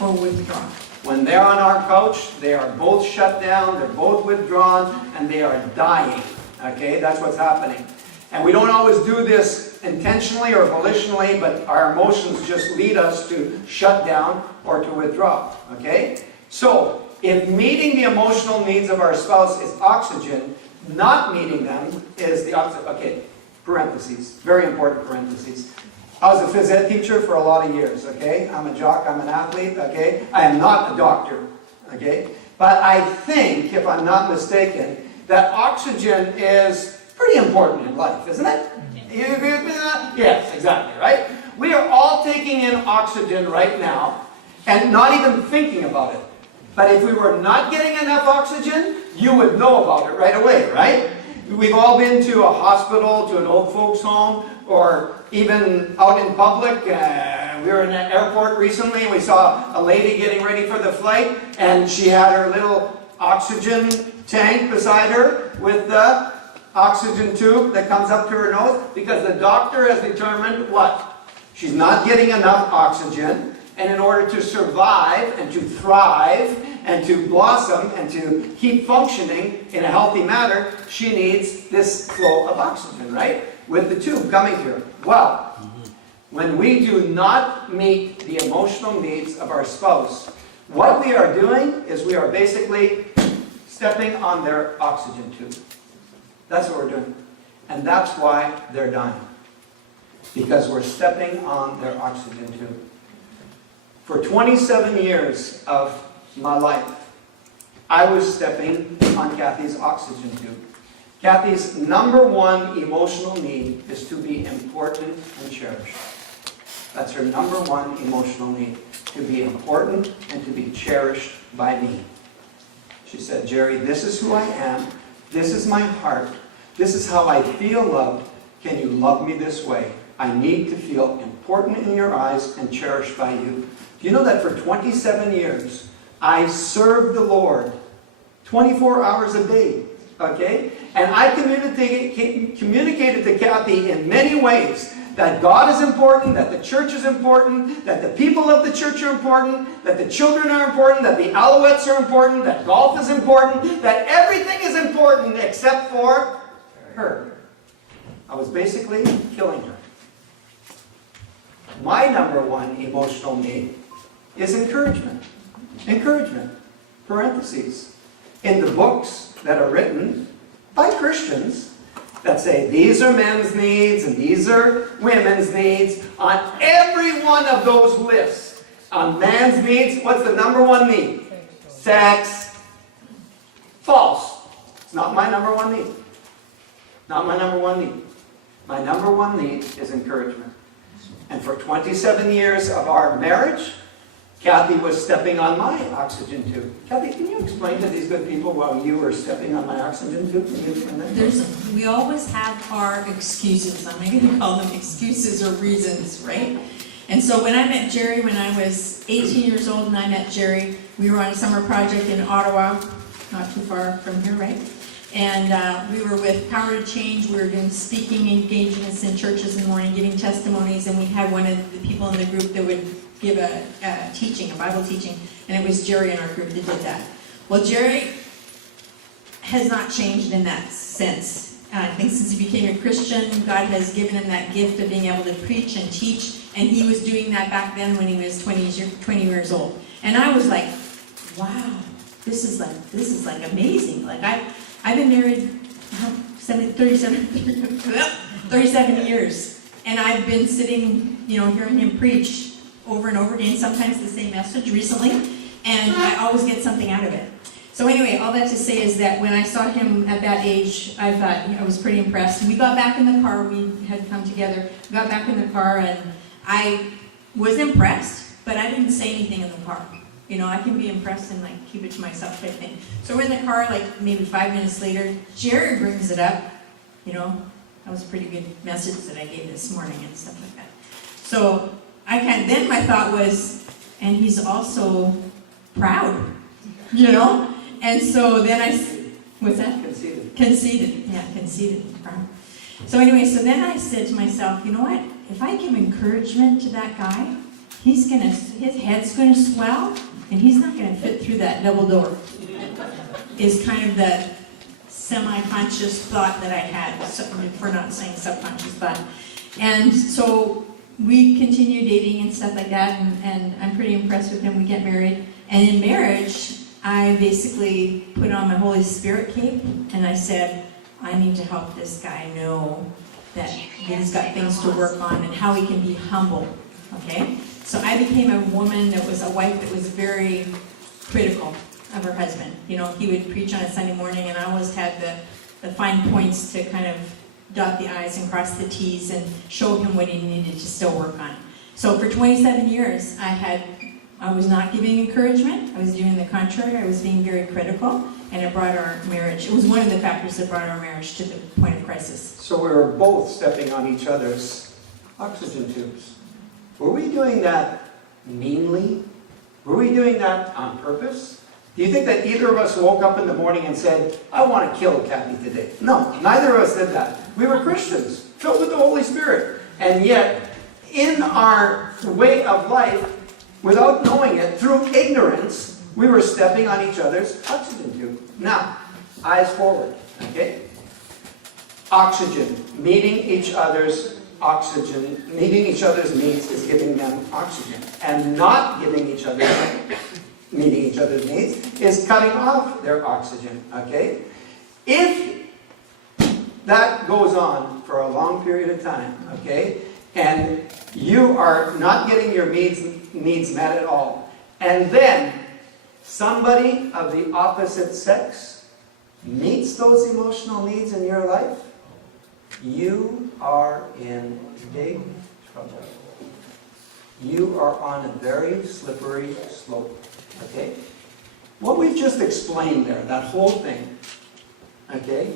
or withdraw. When they're on our couch, they are both shut down, they're both withdrawn, and they are dying. Okay, that's what's happening. And we don't always do this intentionally or volitionally, but our emotions just lead us to shut down or to withdraw. Okay? So, if meeting the emotional needs of our spouse is oxygen, not meeting them is the opposite. Okay, parentheses. Very important parentheses. I was a phys ed teacher for a lot of years, okay? I'm a jock, I'm an athlete, okay? I am not a doctor, okay? But I think, if I'm not mistaken, that oxygen is pretty important in life, isn't it? You agree with me on that? Yes, exactly, right? We are all taking in oxygen right now and not even thinking about it. But if we were not getting enough oxygen, you would know about it right away, right? We've all been to a hospital, to an old folks home, or even out in public. We were in an airport recently and we saw a lady getting ready for the flight, and she had her little oxygen tank beside her with the oxygen tube that comes up to her nose, because the doctor has determined what? She's not getting enough oxygen, and in order to survive and to thrive and to blossom and to keep functioning in a healthy manner, she needs this flow of oxygen, right? With the tube coming to her. Well, when we do not meet the emotional needs of our spouse, what we are doing is we are basically stepping on their oxygen tube. That's what we're doing. And that's why they're dying. Because we're stepping on their oxygen tube. For 27 years of my life, I was stepping on Kathy's oxygen tube. Kathy's number one emotional need is to be important and cherished. That's her number one emotional need, to be important and to be cherished by me. She said, Jerry, this is who I am. This is my heart. This is how I feel loved. Can you love me this way? I need to feel important in your eyes and cherished by you. Do you know that for 27 years, I served the Lord 24 hours a day, okay? And I communicated to Kathy in many ways that God is important, that the church is important, that the people of the church are important, that the children are important, that the Alouettes are important, that golf is important, that everything is important except for her. I was basically killing her. My number one emotional need is encouragement. Encouragement. Parentheses. In the books that are written by Christians that say these are men's needs and these are women's needs, on every one of those lists, on man's needs, what's the number one need? Sex. False. It's not my number one need. Not my number one need. My number one need is encouragement. And for 27 years of our marriage, Kathy was stepping on my oxygen tube. Kathy, can you explain to these good people why you were stepping on my oxygen tube? Can you explain that? We always have our excuses. I'm going to call them excuses or reasons, right? And so when I met Jerry, when I was 18 years old and I met Jerry, we were on a summer project in Ottawa, not too far from here, right? And we were with Power to Change. We were doing speaking engagements in churches in the morning, giving testimonies, and we had one of the people in the group that would give a teaching, a Bible teaching, and it was Jerry in our group that did that. Well, Jerry has not changed in that sense. I think since he became a Christian, God has given him that gift of being able to preach and teach, and he was doing that back then when he was 20 years old. And I was like, wow, this is like amazing. Like I've been married 37 years, and I've been sitting, hearing him preach over and over again, sometimes the same message recently, and I always get something out of it. So anyway, all that to say is that when I saw him at that age, I thought, I was pretty impressed. We got back in the car, we had come together, got back in the car, and I was impressed, but I didn't say anything in the car. You know, I can be impressed and like keep it to myself type thing. So we're in the car, like maybe 5 minutes later, Jerry brings it up. You know, that was a pretty good message that I gave this morning and stuff like that. So then my thought was, and he's also proud, you know? And so then what's that? Conceited. Conceited, yeah, conceited, proud. So anyway, so then I said to myself, you know what? If I give encouragement to that guy, his head's gonna swell, and he's not gonna fit through that double door. Is kind of the semi-conscious thought that I had, for not saying subconscious thought. And so we continue dating and stuff like that, and I'm pretty impressed with him. We get married, and in marriage, I basically put on my Holy Spirit cape, and I said, I need to help this guy know that he's got things to work on and how he can be humble, okay? So I became a woman that was a wife that was very critical of her husband. You know, he would preach on a Sunday morning, and I always had the fine points to kind of dot the I's and cross the T's and show him what he needed to still work on. So for 27 years, I was not giving encouragement. I was doing the contrary. I was being very critical, and it brought our marriage. It was one of the factors that brought our marriage to the point of crisis. So we were both stepping on each other's oxygen tubes. Were we doing that meanly? Were we doing that on purpose? Do you think that either of us woke up in the morning and said, I want to kill Kathy today? No, neither of us did that. We were Christians, filled with the Holy Spirit. And yet, in our way of life, without knowing it, through ignorance, we were stepping on each other's oxygen tube. Now, eyes forward, okay? Oxygen, meeting each other's oxygen, meeting each other's needs is giving them oxygen. And not giving each other, meeting each other's needs, is cutting off their oxygen, okay? If that goes on for a long period of time, okay, and you are not getting your needs met at all, and then somebody of the opposite sex meets those emotional needs in your life, you are in big trouble. You are on a very slippery slope, okay? What we've just explained there, that whole thing, okay,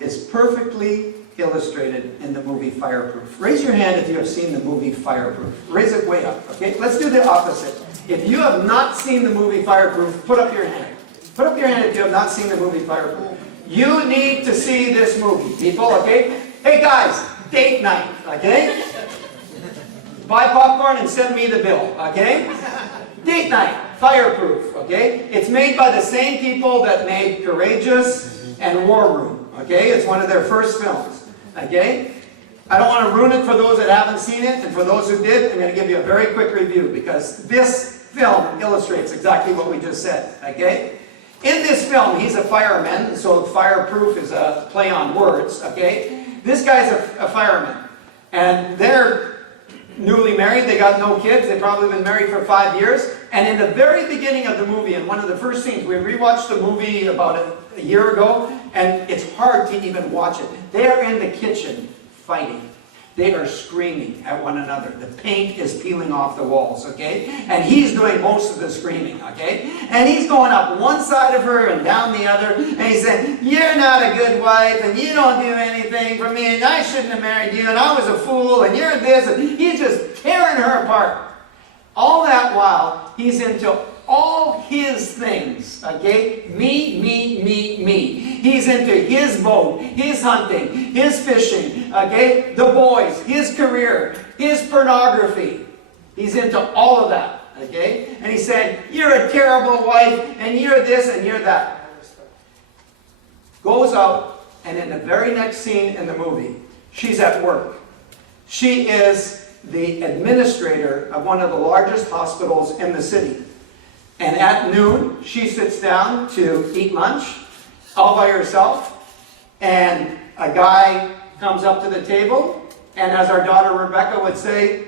is perfectly illustrated in the movie Fireproof. Raise your hand if you have seen the movie Fireproof. Raise it way up, okay? Let's do the opposite. If you have not seen the movie Fireproof, put up your hand. Put up your hand if you have not seen the movie Fireproof. You need to see this movie, people, okay? Hey guys, date night, okay? Buy popcorn and send me the bill, okay? Date night, Fireproof, okay? It's made by the same people that made Courageous and War Room, okay? It's one of their first films, okay? I don't want to ruin it for those that haven't seen it, and for those who did, I'm going to give you a very quick review, because this film illustrates exactly what we just said, okay? In this film, he's a fireman, so Fireproof is a play on words, okay? This guy's a fireman, and they're newly married, they got no kids, they've probably been married for 5 years, and in the very beginning of the movie, in one of the first scenes, we rewatched the movie about a year ago, and it's hard to even watch it. They are in the kitchen fighting. They are screaming at one another. The paint is peeling off the walls, okay? And he's doing most of the screaming, okay? And he's going up one side of her and down the other, and he's saying, you're not a good wife, and you don't do anything for me, and I shouldn't have married you, and I was a fool, and you're this, and he's just tearing her apart. All that while, he's into all his things, okay? Me. He's into his boat, his hunting, his fishing, okay? The boys, his career, his pornography. He's into all of that, okay? And he's saying, you're a terrible wife, and you're this, and you're that. Goes out, and in the very next scene in the movie, she's at work. She is the administrator of one of the largest hospitals in the city. And at noon, she sits down to eat lunch, all by herself, and a guy comes up to the table, and as our daughter Rebecca would say,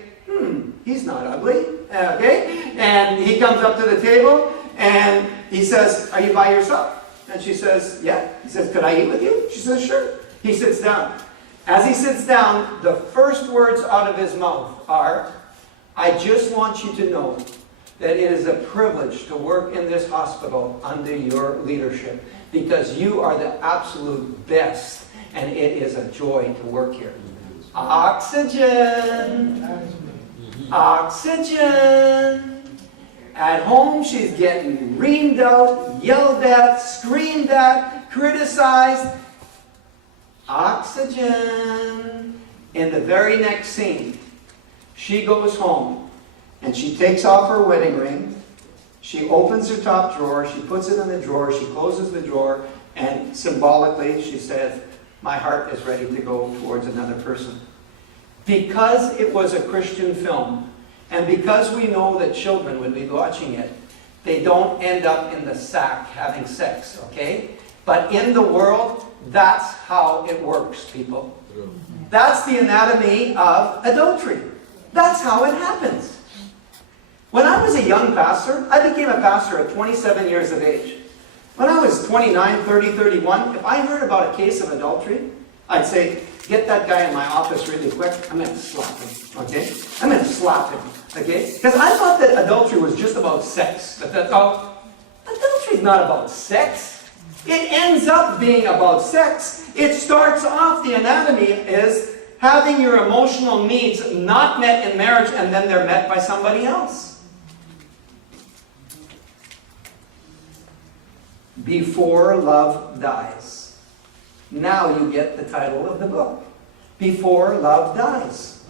he's not ugly, okay? And he comes up to the table, And he says, are you by yourself? And she says, yeah. He says, could I eat with you? She says, sure. He sits down. As he sits down, the first words out of his mouth are, I just want you to know that it is a privilege to work in this hospital under your leadership, because you are the absolute best, and it is a joy to work here. Oxygen! Oxygen! At home, she's getting reamed out, yelled at, screamed at, criticized. Oxygen! In the very next scene, she goes home and she takes off her wedding ring. She opens her top drawer, she puts it in the drawer, she closes the drawer, and symbolically she says, my heart is ready to go towards another person. Because it was a Christian film, and because we know that children, when we watching it, they don't end up in the sack having sex, okay? But in the world, that's how it works, people. That's the anatomy of adultery. That's how it happens. When I was a young pastor, I became a pastor at 27 years of age. When I was 29, 30, 31, if I heard about a case of adultery, I'd say, get that guy in my office really quick. I'm going to slap him, okay? I'm going to slap him, okay? Because I thought that adultery was just about sex. But that's all. Adultery is not about sex. It ends up being about sex. It starts off, the anatomy is having your emotional needs not met in marriage, and then they're met by somebody else. Before Love Dies. Now you get the title of the book. Before Love Dies.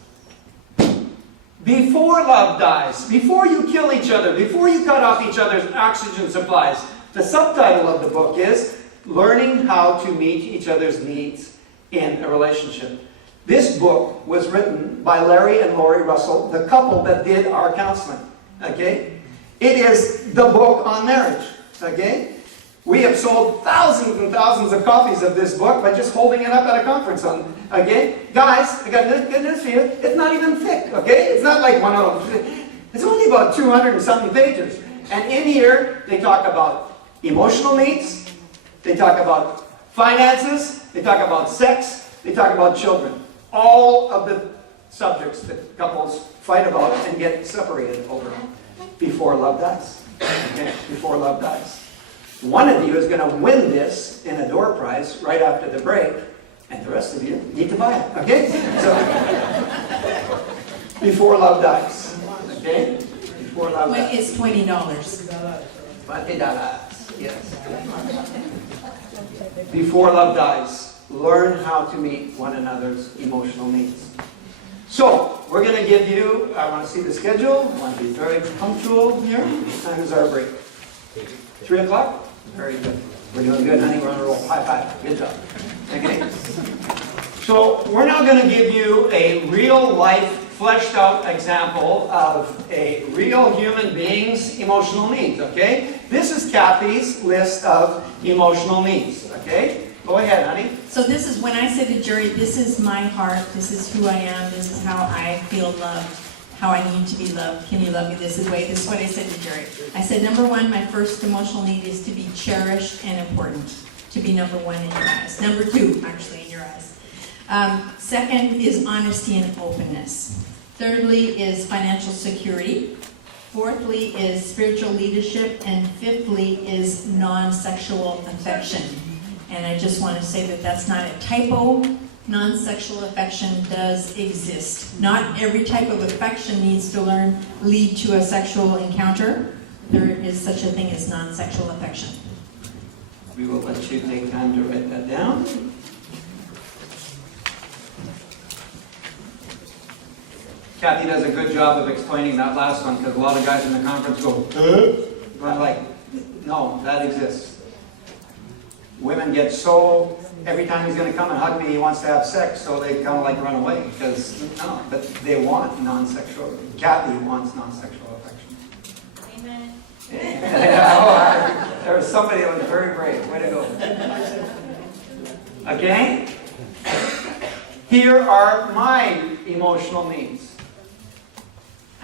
Before love dies. Before you kill each other. Before you cut off each other's oxygen supplies. The subtitle of the book is Learning How to Meet Each Other's Needs in a Relationship. This book was written by Larry and Lori Russell, the couple that did our counseling. Okay? It is the book on marriage. Okay? We have sold thousands and thousands of copies of this book by just holding it up at a conference. Okay? Guys, I got good news for you. It's not even thick, okay? It's not like one of them. It's only about 200 and something pages. And in here, they talk about emotional needs. They talk about finances. They talk about sex. They talk about children. All of the subjects that couples fight about and get separated over before love dies. Okay? Before love dies. One of you is going to win this in a door prize right after the break, and the rest of you need to buy it, okay? So, Before Love Dies, okay? Before Love Dies. It's $20. $20, yes. Before Love Dies, learn how to meet one another's emotional needs. So, we're going to give you, I want to see the schedule, I want to be very punctual here. What time is our break? 3 o'clock? Very good. We're doing good, honey. We're on a roll. High five. Good job. Okay. So we're now going to give you a real-life, fleshed-out example of a real human being's emotional needs. Okay. This is Kathy's list of emotional needs. Okay. Go ahead, honey. So this is when I said to Jerry, this is my heart. This is who I am. This is how I feel loved. How I need to be loved. Can you love me this way? This is what I said to Jerry. I said, number one, my first emotional need is to be cherished and important. To be number one in your eyes. Number two, actually, in your eyes. Second is honesty and openness. Thirdly is financial security. Fourthly is spiritual leadership. And fifthly is non-sexual affection. And I just want to say that that's not a typo. Non-sexual affection does exist. Not every type of affection needs to lead to a sexual encounter. There is such a thing as non-sexual affection. We will let you take time to write that down. Kathy does a good job of explaining that last one, because a lot of guys in the conference go, going like, no, that exists. Women get so, every time he's going to come and hug me, he wants to have sex, so they kind of like run away, because, no, but they want non-sexual, Kathy wants non-sexual affection. Amen. Yeah, there was somebody that was very brave. Way to go. Okay? Here are my emotional needs.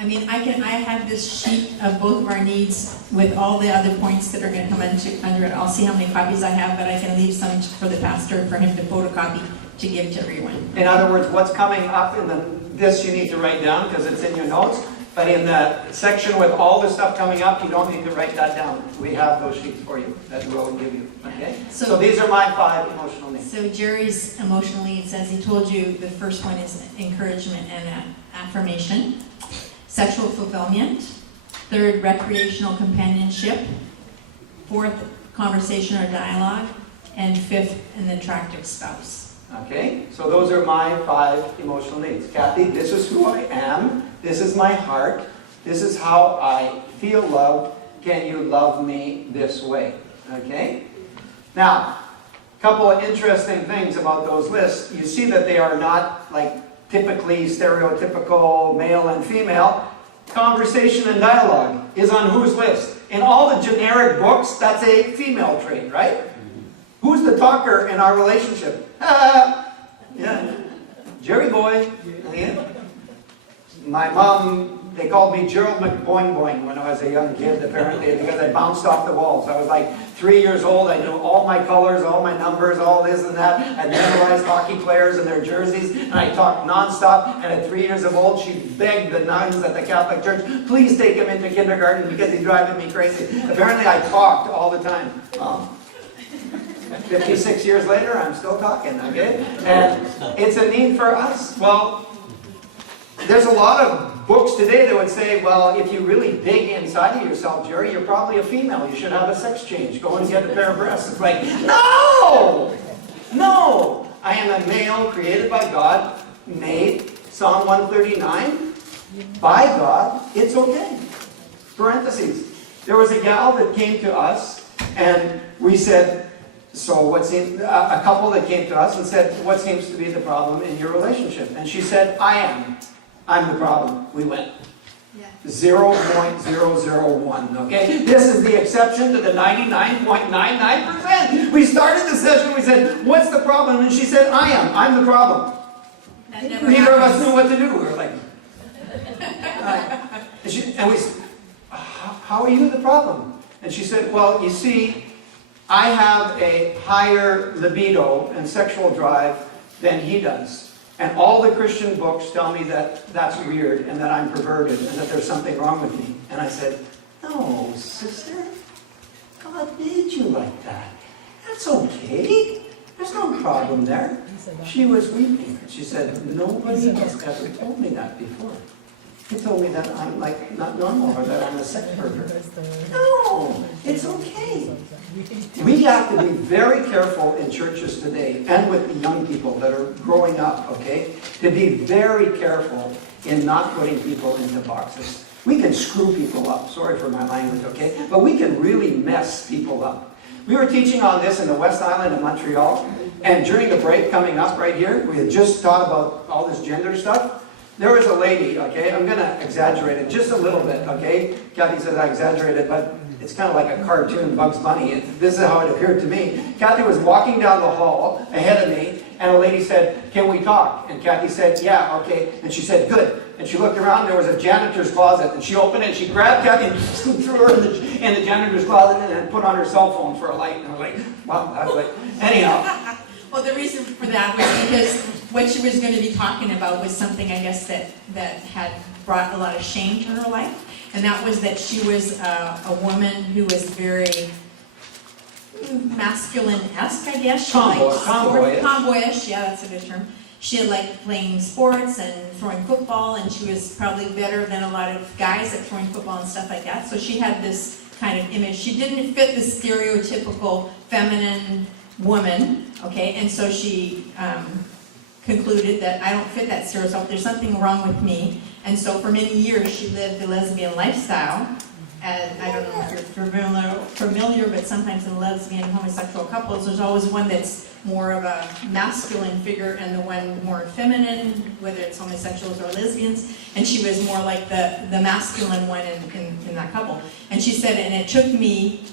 I mean, I have this sheet of both of our needs with all the other points that are gonna come under it. I'll see how many copies I have, but I can leave some for the pastor for him to photocopy to give to everyone. In other words, what's coming up in this you need to write down because it's in your notes. But in the section with all the stuff coming up, you don't need to write that down. We have those sheets for you that we'll give you. Okay? So these are my 5 emotional needs. So Jerry's emotional needs, as he told you, the first one is encouragement and affirmation. Sexual fulfillment. 3rd, recreational companionship. 4th, conversation or dialogue. And 5th, an attractive spouse. Okay? So those are my 5 emotional needs. Kathy, this is who I am. This is my heart. This is how I feel loved. Can you love me this way? Okay? Now, a couple of interesting things about those lists. You see that they are not like typically stereotypical male and female. Conversation and dialogue is on whose list? In all the generic books, that's a female trait, right? Who's the talker in our relationship? Yeah, Jerry boy. Yeah. My mom, they called me Gerald McBoing Boing when I was a young kid, apparently, because I bounced off the walls. I was like 3 years old. I knew all my colors, all my numbers, all this and that. I memorized hockey players and their jerseys, and I talked nonstop. And at 3 years of old, she begged the nuns at the Catholic Church, please take him into kindergarten because he's driving me crazy. Apparently, I talked all the time. 56 years later, I'm still talking, okay? And it's a need for us. Well, there's a lot of books today that would say, well, if you really dig inside of yourself, Jerry, you're probably a female. You should have a sex change. Go and get a pair of breasts. It's like, no! No! I am a male created by God, made, Psalm 139, by God. It's okay. Parentheses. There was a gal that came to us, and we said, so a couple that came to us and said, what seems to be the problem in your relationship? And she said, I'm the problem. We went 0.001, okay? This is the exception to the 99.99%. We started the session, we said, what's the problem? And she said, I'm the problem. That never Neither of us happens. knew what to do. We were like, and we said, how are you the problem? And she said, well, you see, I have a higher libido and sexual drive than he does. And all the Christian books tell me that that's weird and that I'm perverted and that there's something wrong with me. And I said, no, sister, God made you like that. That's okay. There's no problem there. She was weeping. She said, nobody has ever told me that before. He told me that I'm like not normal or that I'm a sex pervert. No, it's okay. We have to be very careful in churches today and with the young people that are growing up, okay, to be very careful in not putting people into boxes. We can screw people up, sorry for my language, okay, but we can really mess people up. We were teaching on this in the West Island in Montreal, and during the break coming up right here, we had just taught about all this gender stuff. There was a lady, okay, I'm going to exaggerate it just a little bit, okay? Kathy says I exaggerated, but it's kind of like a cartoon, Bugs Bunny. This is how it appeared to me. Kathy was walking down the hall ahead of me, and a lady said, can we talk? And Kathy said, yeah, okay. And she said, good. And she looked around, there was a janitor's closet, and she opened it, and she grabbed Kathy and threw her in the janitor's closet and put on her cell phone for a light. And I was like, wow, that was like, anyhow. Well, the reason for that was because what she was going to be talking about was something, I guess, that had brought a lot of shame to her life. And that was that she was a woman who was very masculine-esque, I guess. She liked Tomboyish. Tomboyish, yeah, that's a good term. She had liked playing sports and throwing football, and she was probably better than a lot of guys at throwing football and stuff like that. So she had this kind of image. She didn't fit the stereotypical feminine woman, okay? And so she concluded that I don't fit that stereotype. There's something wrong with me. And so for many years she lived the lesbian lifestyle. And I don't know if you're familiar, but sometimes in lesbian homosexual couples, there's always one that's more of a masculine figure and the one more feminine, whether it's homosexuals or lesbians. And she was more like the masculine one in that couple. And she said, and it took me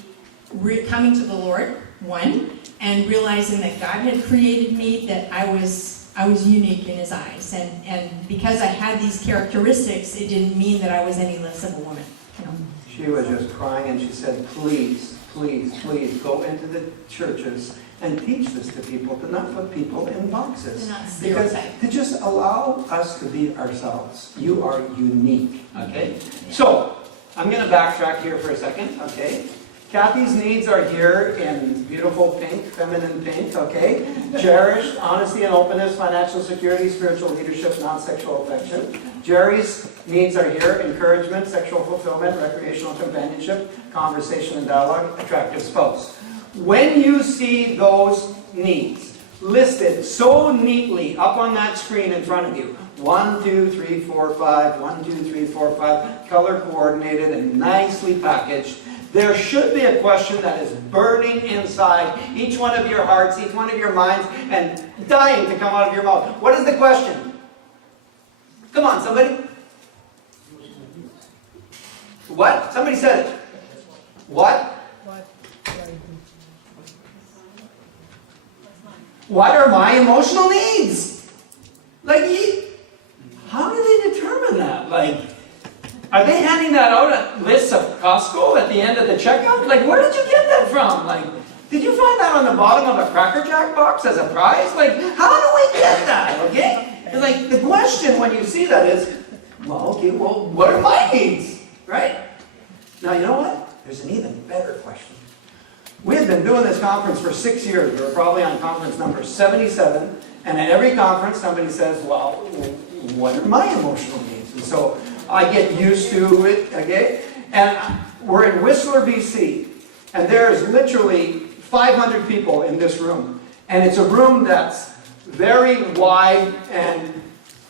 coming to the Lord, one, and realizing that God had created me, that I was I was unique in his eyes. And because I had these characteristics, it didn't mean that I was any less of a woman. You know? She was just crying and she said, please, please, please go into the churches and teach this to people, to not put people in boxes. To not Because stereotype. to just allow us to be ourselves. You are unique, okay? So, I'm going to backtrack here for a second, okay? Kathy's needs are here in beautiful pink, feminine pink, okay? Cherished, honesty and openness, financial security, spiritual leadership, non-sexual affection. Jerry's needs are here: encouragement, sexual fulfillment, recreational companionship, conversation and dialogue, attractive spouse. When you see those needs listed so neatly up on that screen in front of you, 1, 2, 3, 4, 5, 1, 2, 3, 4, 5, color coordinated and nicely packaged, there should be a question that is burning inside each one of your hearts, each one of your minds, and dying to come out of your mouth. What is the question? Come on, somebody. What? Somebody said it. What? What are my emotional needs? Like, how do they determine that? Like, are they handing that out at lists of Costco at the end of the checkout? Like, where did you get that from? Like, did you find that on the bottom of a Cracker Jack box as a prize? Like, how do we get that, okay? And like, the question when you see that is, well, okay, well, what are my needs, right? Now, you know what? There's an even better question. We have been doing this conference for 6 years. We're probably on conference number 77. And at every conference, somebody says, well, what are my emotional needs? And so I get used to it, okay? And we're in Whistler, BC. And there's literally 500 people in this room. And it's a room that's very wide and,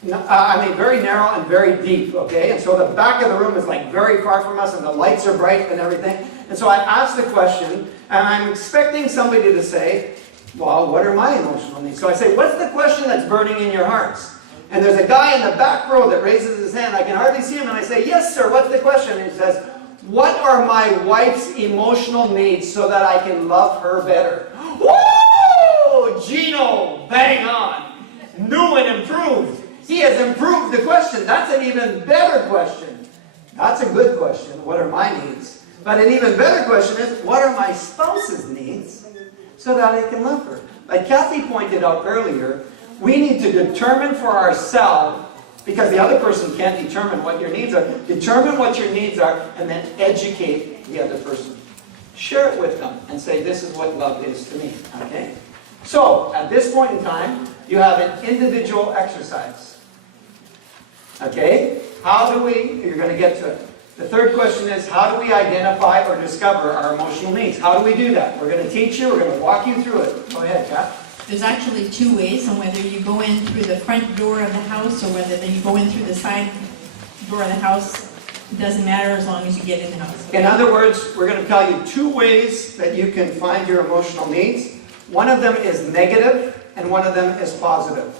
very narrow and very deep, okay? And so the back of the room is like very far from us and the lights are bright and everything. And so I asked the question, and I'm expecting somebody to say, well, what are my emotional needs? So I say, what's the question that's burning in your hearts? And there's a guy in the back row that raises his hand. I can hardly see him, and I say, yes, sir, what's the question? And he says, what are my wife's emotional needs so that I can love her better? Woo! Gino, bang on. New and improved. He has improved the question. That's an even better question. That's a good question. What are my needs? But an even better question is, what are my spouse's needs so that I can love her? Like Kathy pointed out earlier, we need to determine for ourselves, because the other person can't determine what your needs are, determine what your needs are, and then educate the other person. Share it with them and say, this is what love is to me, okay? So, at this point in time, you have an individual exercise. Okay? How do we, you're going to get to it. The third question is, how do we identify or discover our emotional needs? How do we do that? We're going to teach you, we're going to walk you through it. Go ahead, Kat. There's actually two ways, and whether you go in through the front door of the house or whether you go in through the side door of the house, it doesn't matter as long as you get in the house. In other words, we're going to tell you two ways that you can find your emotional needs. One of them is negative, and one of them is positive.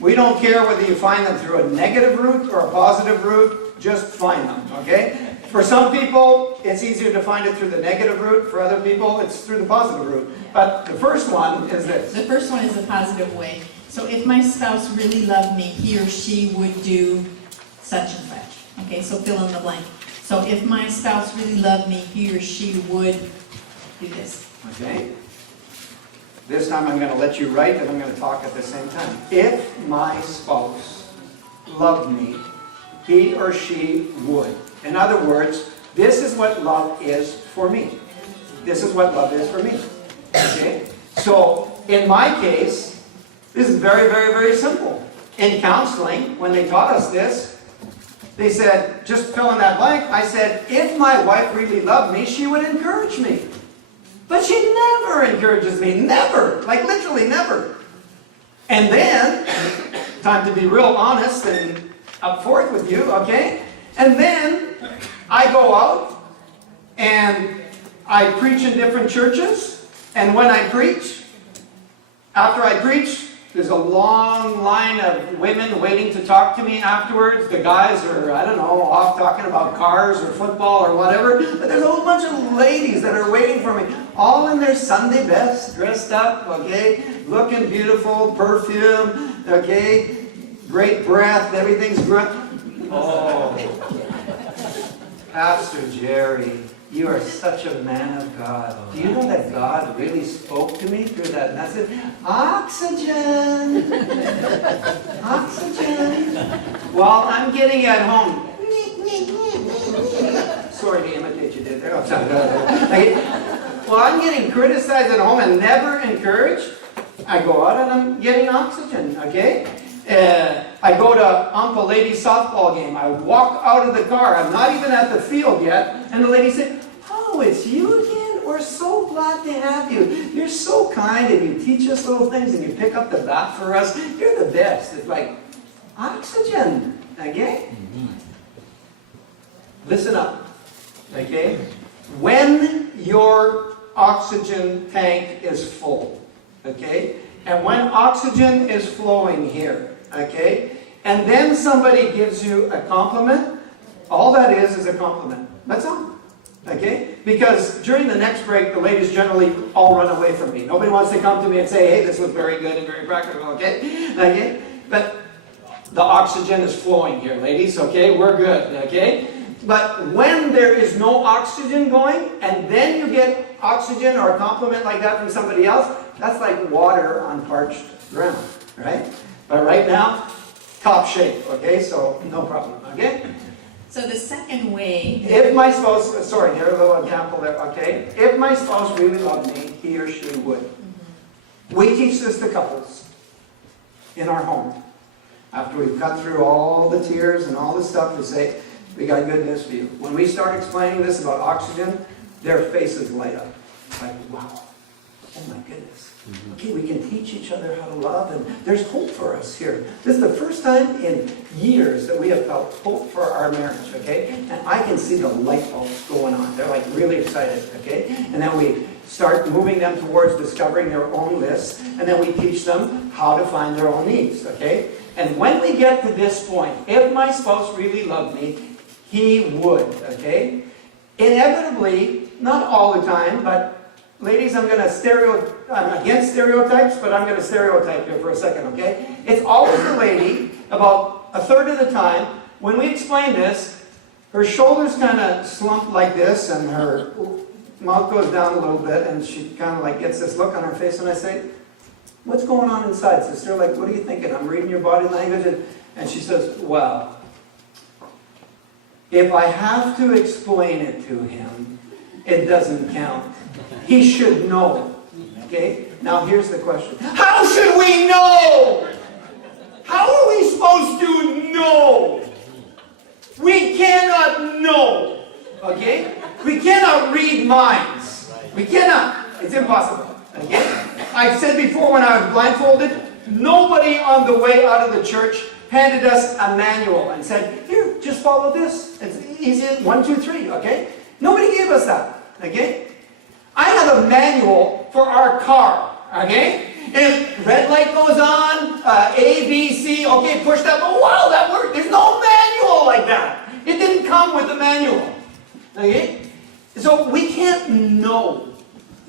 We don't care whether you find them through a negative route or a positive route, just find them, okay? For some people, it's easier to find it through the negative route. For other people, it's through the positive route. But the first one is this. The first one is the positive way. So if my spouse really loved me, he or she would do such and such. Okay, so fill in the blank. So if my spouse really loved me, he or she would do this. Okay? This time I'm going to let you write and I'm going to talk at the same time. If my spouse loved me, he or she would. In other words, this is what love is for me. This is what love is for me. Okay? So, in my case, this is very, very, very simple. In counseling, when they taught us this, they said, just fill in that blank. I said, if my wife really loved me, she would encourage me. But she never encourages me. Never. Like literally never. And then, time to be real honest and up forth with you, okay? And then, I go out and I preach in different churches. And when I preach, after I preach, there's a long line of women waiting to talk to me afterwards. The guys are, I don't know, off talking about cars or football or whatever. But there's a whole bunch of ladies that are waiting for me. All in their Sunday best, dressed up, okay? Looking beautiful, perfume, Okay? Great breath, everything's great. Oh. Pastor Jerry, you are such a man of God. Do you know that God really spoke to me through that message? Oxygen! Oxygen! While I'm getting at home. Sorry to imitate you did there. Okay. Well, I'm getting criticized at home and never encouraged. I go out and I'm getting oxygen, okay? I go to Umpa Lady softball game. I walk out of the car. I'm not even at the field yet. And the lady said, "Oh, it's you again? We're so glad to have you. You're so kind and you teach us little things and you pick up the bat for us. You're the best." It's like, oxygen, okay? Listen up, okay? When your oxygen tank is full, okay? And when oxygen is flowing here, okay? And then somebody gives you a compliment, all that is a compliment. That's all. Okay? Because during the next break, the ladies generally all run away from me. Nobody wants to come to me and say, "Hey, this was very good and very practical," okay? Okay? But the oxygen is flowing here, ladies, okay? We're good, okay? But when there is no oxygen going, and then you get oxygen or a compliment like that from somebody else, that's like water on parched ground, right? But right now, top shape, okay? So, no problem, okay? So the second way, If my spouse, sorry, there's a little example there, okay? If my spouse really loved me, he or she would. We teach this to couples in our home. After we've cut through all the tears and all the stuff, we say, "We got good news for you." When we start explaining this about oxygen, their faces light up. Like, wow, oh my goodness. Okay, we can teach each other how to love, and there's hope for us here. This is the first time in years that we have felt hope for our marriage, okay? And I can see the light bulbs going on. They're like really excited, okay? And then we start moving them towards discovering their own lists, and then we teach them how to find their own needs, okay? And when we get to this point, if my spouse really loved me, he would, okay? Inevitably, not all the time, but ladies, I'm against stereotypes, but I'm going to stereotype here for a second, okay? It's always the lady, about a third of the time, when we explain this, her shoulders kind of slump like this, and her mouth goes down a little bit, and she kind of like gets this look on her face, and I say, "What's going on inside, sister? Like, what are you thinking? I'm reading your body language." And she says, "Well, if I have to explain it to him, it doesn't count. He should know." Okay? Now here's the question. How should we know? How are we supposed to know? We cannot know. Okay? We cannot read minds. We cannot. It's impossible. Okay? I said before when I was blindfolded, nobody on the way out of the church handed us a manual and said, "Here, just follow this. It's easy. 1, 2, 3." Okay? Nobody gave us that. Okay? I have a manual for our car. Okay? If red light goes on, A, B, C, okay, push that. Oh, wow, that worked. There's no manual like that. It didn't come with the manual. Okay? So we can't know.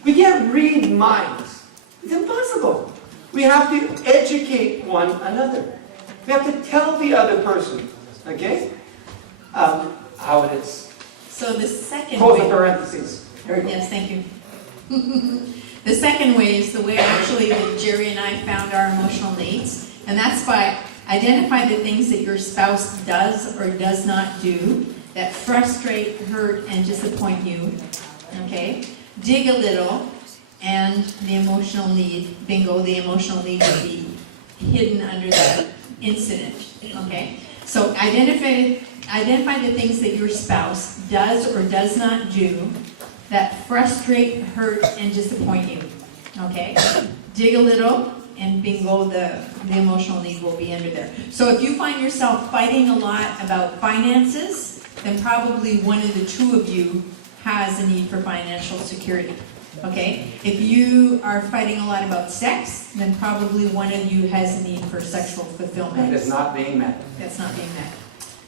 We can't read minds. It's impossible. We have to educate one another. We have to tell the other person. Okay? How it is. so the second Close the way, parentheses. There you go. yes, thank you. The second way is the way actually that Jerry and I found our emotional needs, and that's by identify the things that your spouse does or does not do that frustrate, hurt, and disappoint you. Okay? Dig a little, and the emotional need, bingo, the emotional need will be hidden under the incident. Okay? So identify the things that your spouse does or does not do that frustrate, hurt, and disappoint you. Okay? Dig a little, and bingo, the emotional need will be under there. So if you find yourself fighting a lot about finances, then probably one of the two of you has a need for financial security. Okay? If you are fighting a lot about sex, then probably one of you has a need for sexual fulfillment. It is not being met. That's not being met.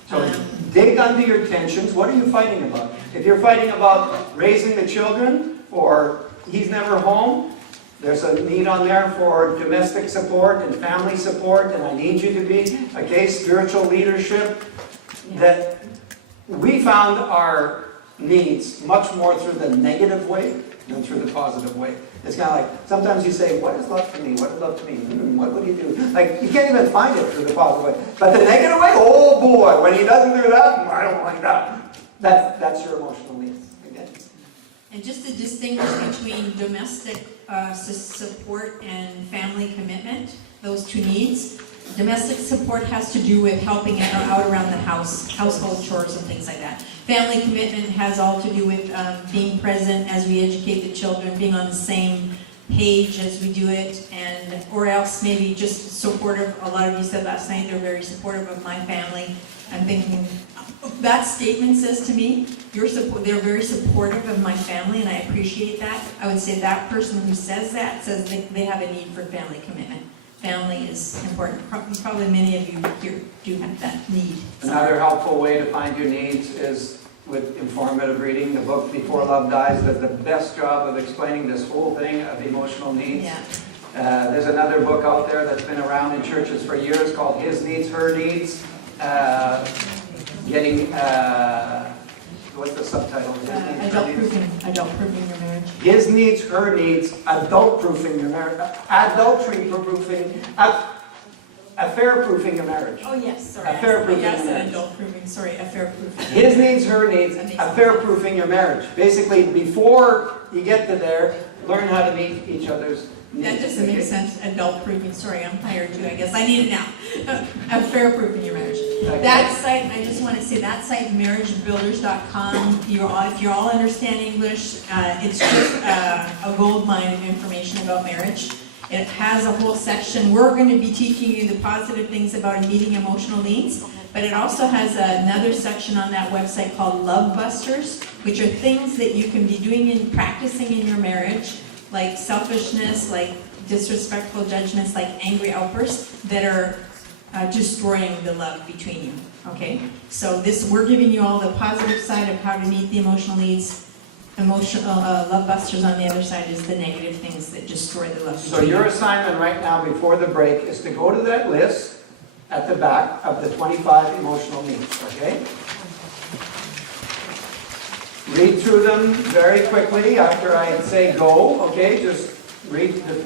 So dig under your tensions. What are you fighting about? If you're fighting about raising the children, or he's never home, There's a need on there for domestic support and family support, and I need you to be, okay, spiritual leadership. That we found our needs much more through the negative way than through the positive way. It's kind of like, sometimes you say, what is love for me? What is love to me? What would he do? Like, you can't even find it through the positive way. But the negative way, oh boy, when he doesn't do that, I don't like that. That's your emotional needs. Again. And just to distinguish between domestic support and family commitment, those two needs. Domestic support has to do with helping out around the house, household chores and things like that. Family commitment has all to do with being present as we educate the children, being on the same page as we do it, and or else maybe just supportive. A lot of you said last night they're very supportive of my family. I'm thinking, that statement says to me, they're very supportive of my family, and I appreciate that. I would say that person who says that says they have a need for family commitment. Family is important. Probably many of you here do have that need. Another helpful way to find your needs is with informative reading. The book Before Love Dies does the best job of explaining this whole thing of emotional needs. Yeah. There's another book out there that's been around in churches for years called His Needs, Her Needs. What's the subtitle? Adult-proofing your marriage. His Needs, Her Needs, Adult-proofing your marriage, Adultery-proofing, Affair-proofing your marriage. Oh, yes, sorry. Affair-proofing Yes, your marriage. adult-proofing, sorry, affair-proofing. His Needs, Her Needs, That makes sense. Affair-proofing your marriage. Basically, before you get to there, learn how to meet each other's needs. That doesn't make sense, adult-proofing, sorry, I'm tired too, I guess, I need it now. Affair-proofing your marriage. Okay. That site, I just want to say, that site, marriagebuilders.com, if you're all understand English, it's just a gold mine of information about marriage. It has a whole section. We're going to be teaching you the positive things about meeting emotional needs, but it also has another section on that website called Love Busters, which are things that you can be doing and practicing in your marriage, like selfishness, like disrespectful judgments, like angry outbursts that are destroying the love between you. Okay? So we're giving you all the positive side of how to meet the emotional needs. Love Busters on the other side is the negative things that destroy the love. So your assignment right now before the break is to go to that list at the back of the 25 emotional needs, okay? Read through them very quickly after I say go, okay? Just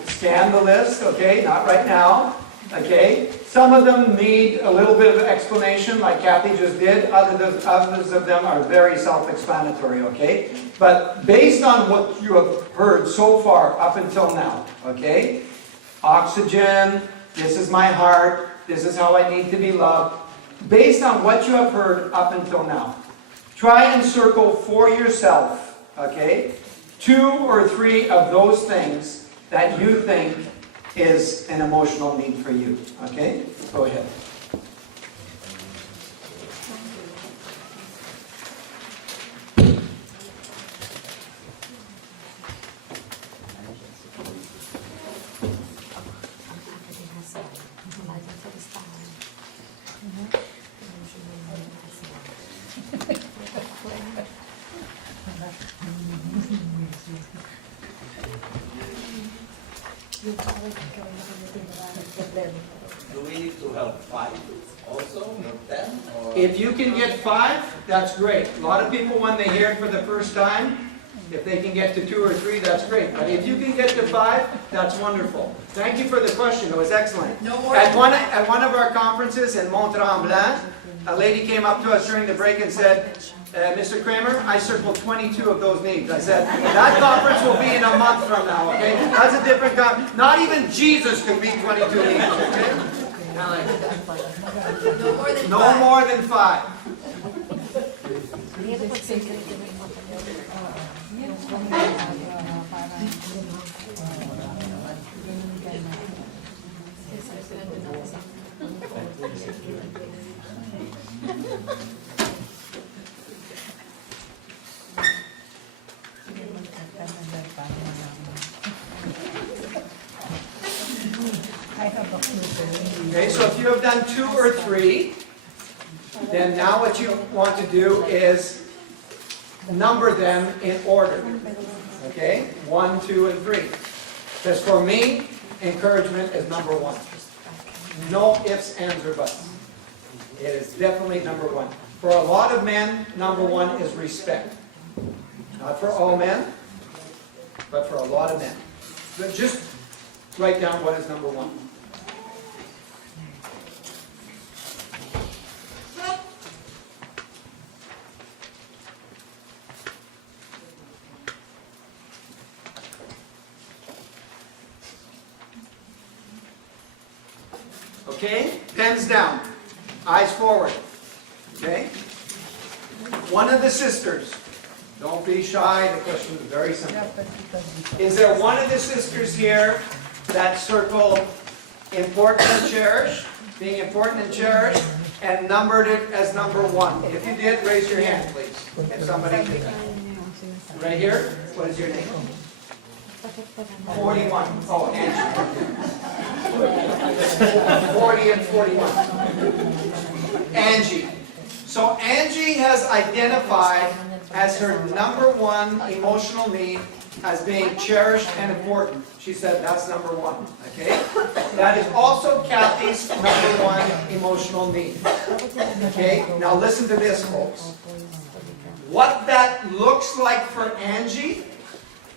scan the list, okay? Not right now, okay? Some of them need a little bit of explanation like Kathy just did. Others of them are very self-explanatory, okay? But based on what you have heard so far up until now, okay? Oxygen, this is my heart, this is how I need to be loved. Based on what you have heard up until now, try and circle for yourself, okay? 2 or 3 of those things that you think is an emotional need for you, okay? Go ahead. Do we need to have 5 also, or 10? Or If you can get 5, that's great. A lot of people, when they hear it for the first time, if they can get to 2 or 3, that's great. But if you can get to 5, that's wonderful. Thank you for the question. It was excellent. No more. At one of our conferences in Mont-Tremblant, a lady came up to us during the break and said, Mr. Kramer, I circled 22 of those needs. I said, that conference will be in a month from now, okay? That's a different conference. Not even Jesus could meet 22 needs, okay? No more than No 5. more than 5. Okay, so if you have done 2 or 3, then now what you want to do is number them in order. Okay? 1, 2, and 3. Because for me, encouragement is number one. No ifs, ands, or buts. It is definitely number one. For a lot of men, number one is respect. Not for all men, but for a lot of men. But just write down what is number one. Okay? Pens down. Eyes forward. Okay? One of the sisters. Don't be shy. The question is very simple. Is there one of the sisters here that circled important and cherished, being important and cherished, and numbered it as number one? If you did, raise your hand, please. If somebody did that. Right here? What is your name? 41. Oh, Angie. 40 and 41. Angie. So Angie has identified as her number one emotional need as being cherished and important. She said that's number one. Okay? That is also Kathy's number one emotional need. Okay? Now listen to this, folks. What that looks like for Angie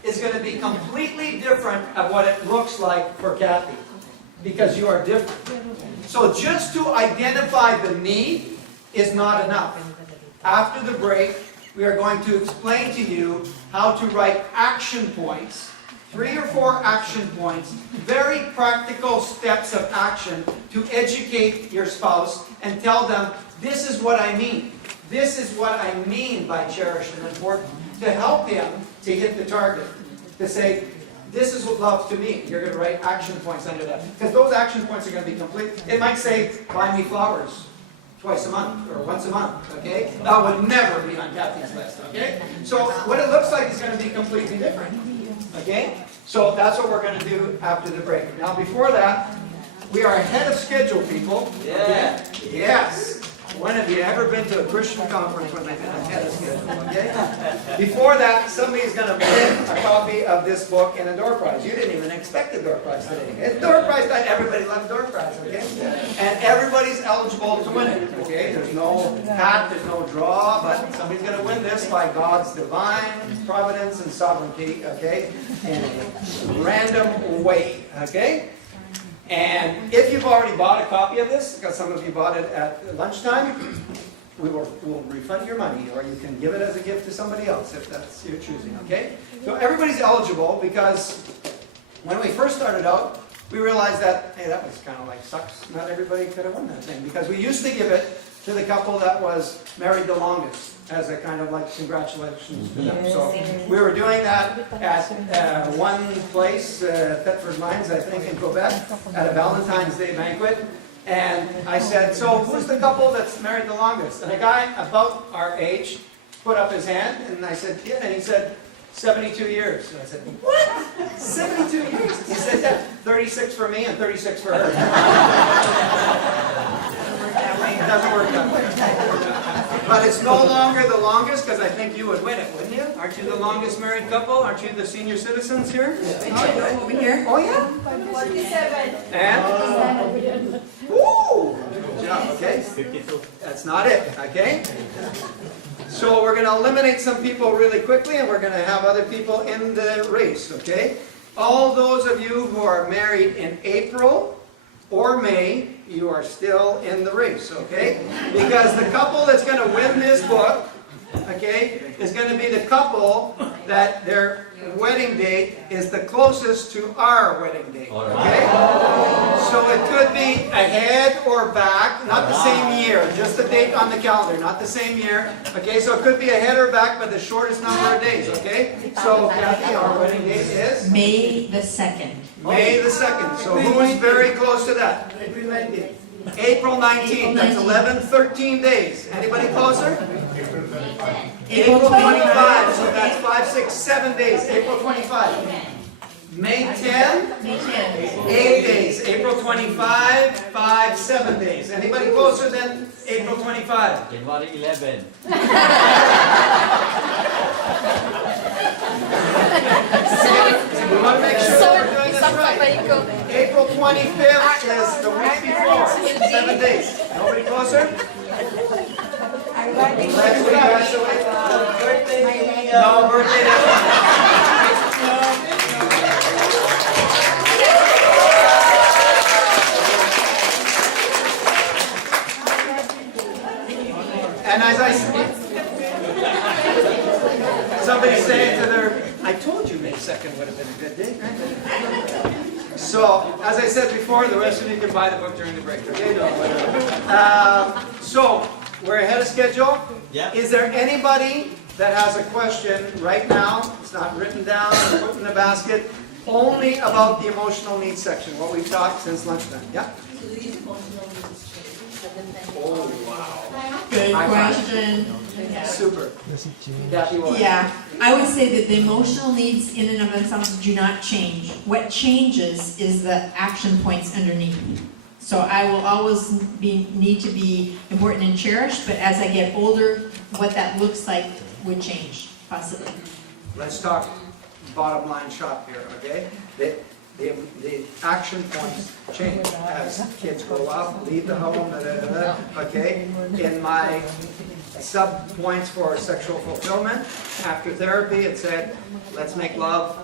is going to be completely different of what it looks like for Kathy. Because you are different. So just to identify the need is not enough. After the break, we are going to explain to you how to write action points, 3 or 4 action points, very practical steps of action to educate your spouse and tell them, this is what I mean. This is what I mean by cherished and important. To help him to hit the target. To say, this is what love to me. You're going to write action points under that. Because those action points are going to be complete. It might say, buy me flowers twice a month or once a month. Okay? That would never be on Kathy's list. Okay? So what it looks like is going to be completely different. Okay? So that's what we're going to do after the break. Now before that, we are ahead of schedule, people. Yeah. Okay? Yes. When have you ever been to a Christian conference when they've been ahead of schedule? Okay? Before that, somebody's going to win a copy of this book and a door prize. You didn't even expect a door prize today. It's door prize time. Everybody loves door prize, okay? And everybody's eligible to win it, okay? There's no hat, there's no draw, but somebody's going to win this by God's divine providence and sovereignty, okay? In a random way, okay? And if you've already bought a copy of this, because some of you bought it at lunchtime, we'll refund your money, or you can give it as a gift to somebody else if that's your choosing, okay? So everybody's eligible because when we first started out, we realized that, hey, that was kind of like sucks. Not everybody could have won that thing because we used to give it to the couple that was married the longest as a kind of like congratulations to them. So we were doing that at one place, Thetford Mines, I think, in Quebec, at a Valentine's Day banquet. And I said, so who's the couple that's married the longest? And a guy about our age put up his hand, and I said, yeah, and he said, 72 years. And I said, what? 72 years? He said, yeah, 36 for me and 36 for her. It doesn't work that way. But it's no longer the longest, because I think you would win it, wouldn't you? Aren't you the longest married couple? Aren't you the senior citizens here? Oh, over here. Oh, yeah? 47. And? Woo! Good job, okay? That's not it, okay? So we're going to eliminate some people really quickly, and we're going to have other people in the race, okay? All those of you who are married in April or May, you are still in the race, okay? Because the couple that's going to win this book, okay, is going to be the couple that their wedding date is the closest to our wedding date, okay? So it could be ahead or back, not the same year, just the date on the calendar, not the same year, okay? So it could be ahead or back, but the shortest number of days, okay? So Kathy, our wedding date is? May the 2nd. May the 2nd. So who's very close to that? April 19th. That's 11, 13 days. Anybody closer? April 25. So that's 5, 6, 7 days. April 25. May 10? May 10th. 8 days. April 25, 5, 7 days. Anybody closer than April 25? January 11. We want to make sure that we're doing this right. April 25th is the week before, 7 days. Nobody closer? Let's congratulate. No, birthday. And as I said, somebody saying to their, I told you May 2nd would have been a good day. So, as I said before, the rest of you can buy the book during the break, okay? No, whatever. So, we're ahead of schedule. Yeah. Is there anybody that has a question right now? It's not written down or put in the basket. Only about the emotional needs section, what we've taught since lunchtime. Yeah? Oh, wow. Good High five. question. Super. Kathy, what? Yeah, I would say that the emotional needs in and of themselves do not change. What changes is the action points underneath. So I will always need to be important and cherished, but as I get older, what that looks like would change, possibly. Let's talk bottom line shop here, okay? The action points change as kids grow up, leave the home, okay? In my sub-points for sexual fulfillment, after therapy, it said, let's make love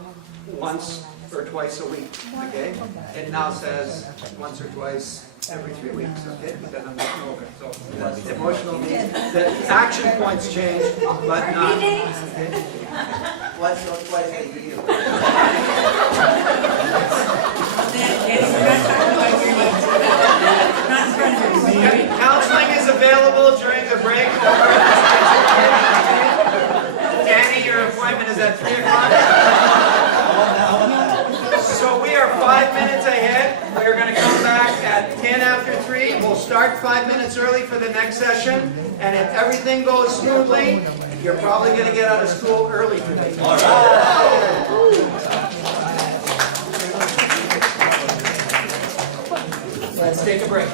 once or twice a week, okay? It now says once or twice every 3 weeks, okay? Because I'm not smoking, so that's the emotional needs. The action points change, but not. Once or twice a year. Counseling is available during the break. Danny, your appointment is at 3 o'clock. So we are 5 minutes ahead. We're going to come back at 10 after 3. We'll start 5 minutes early for the next session. And if everything goes smoothly, you're probably going to get out of school early today. All right. Let's take a break.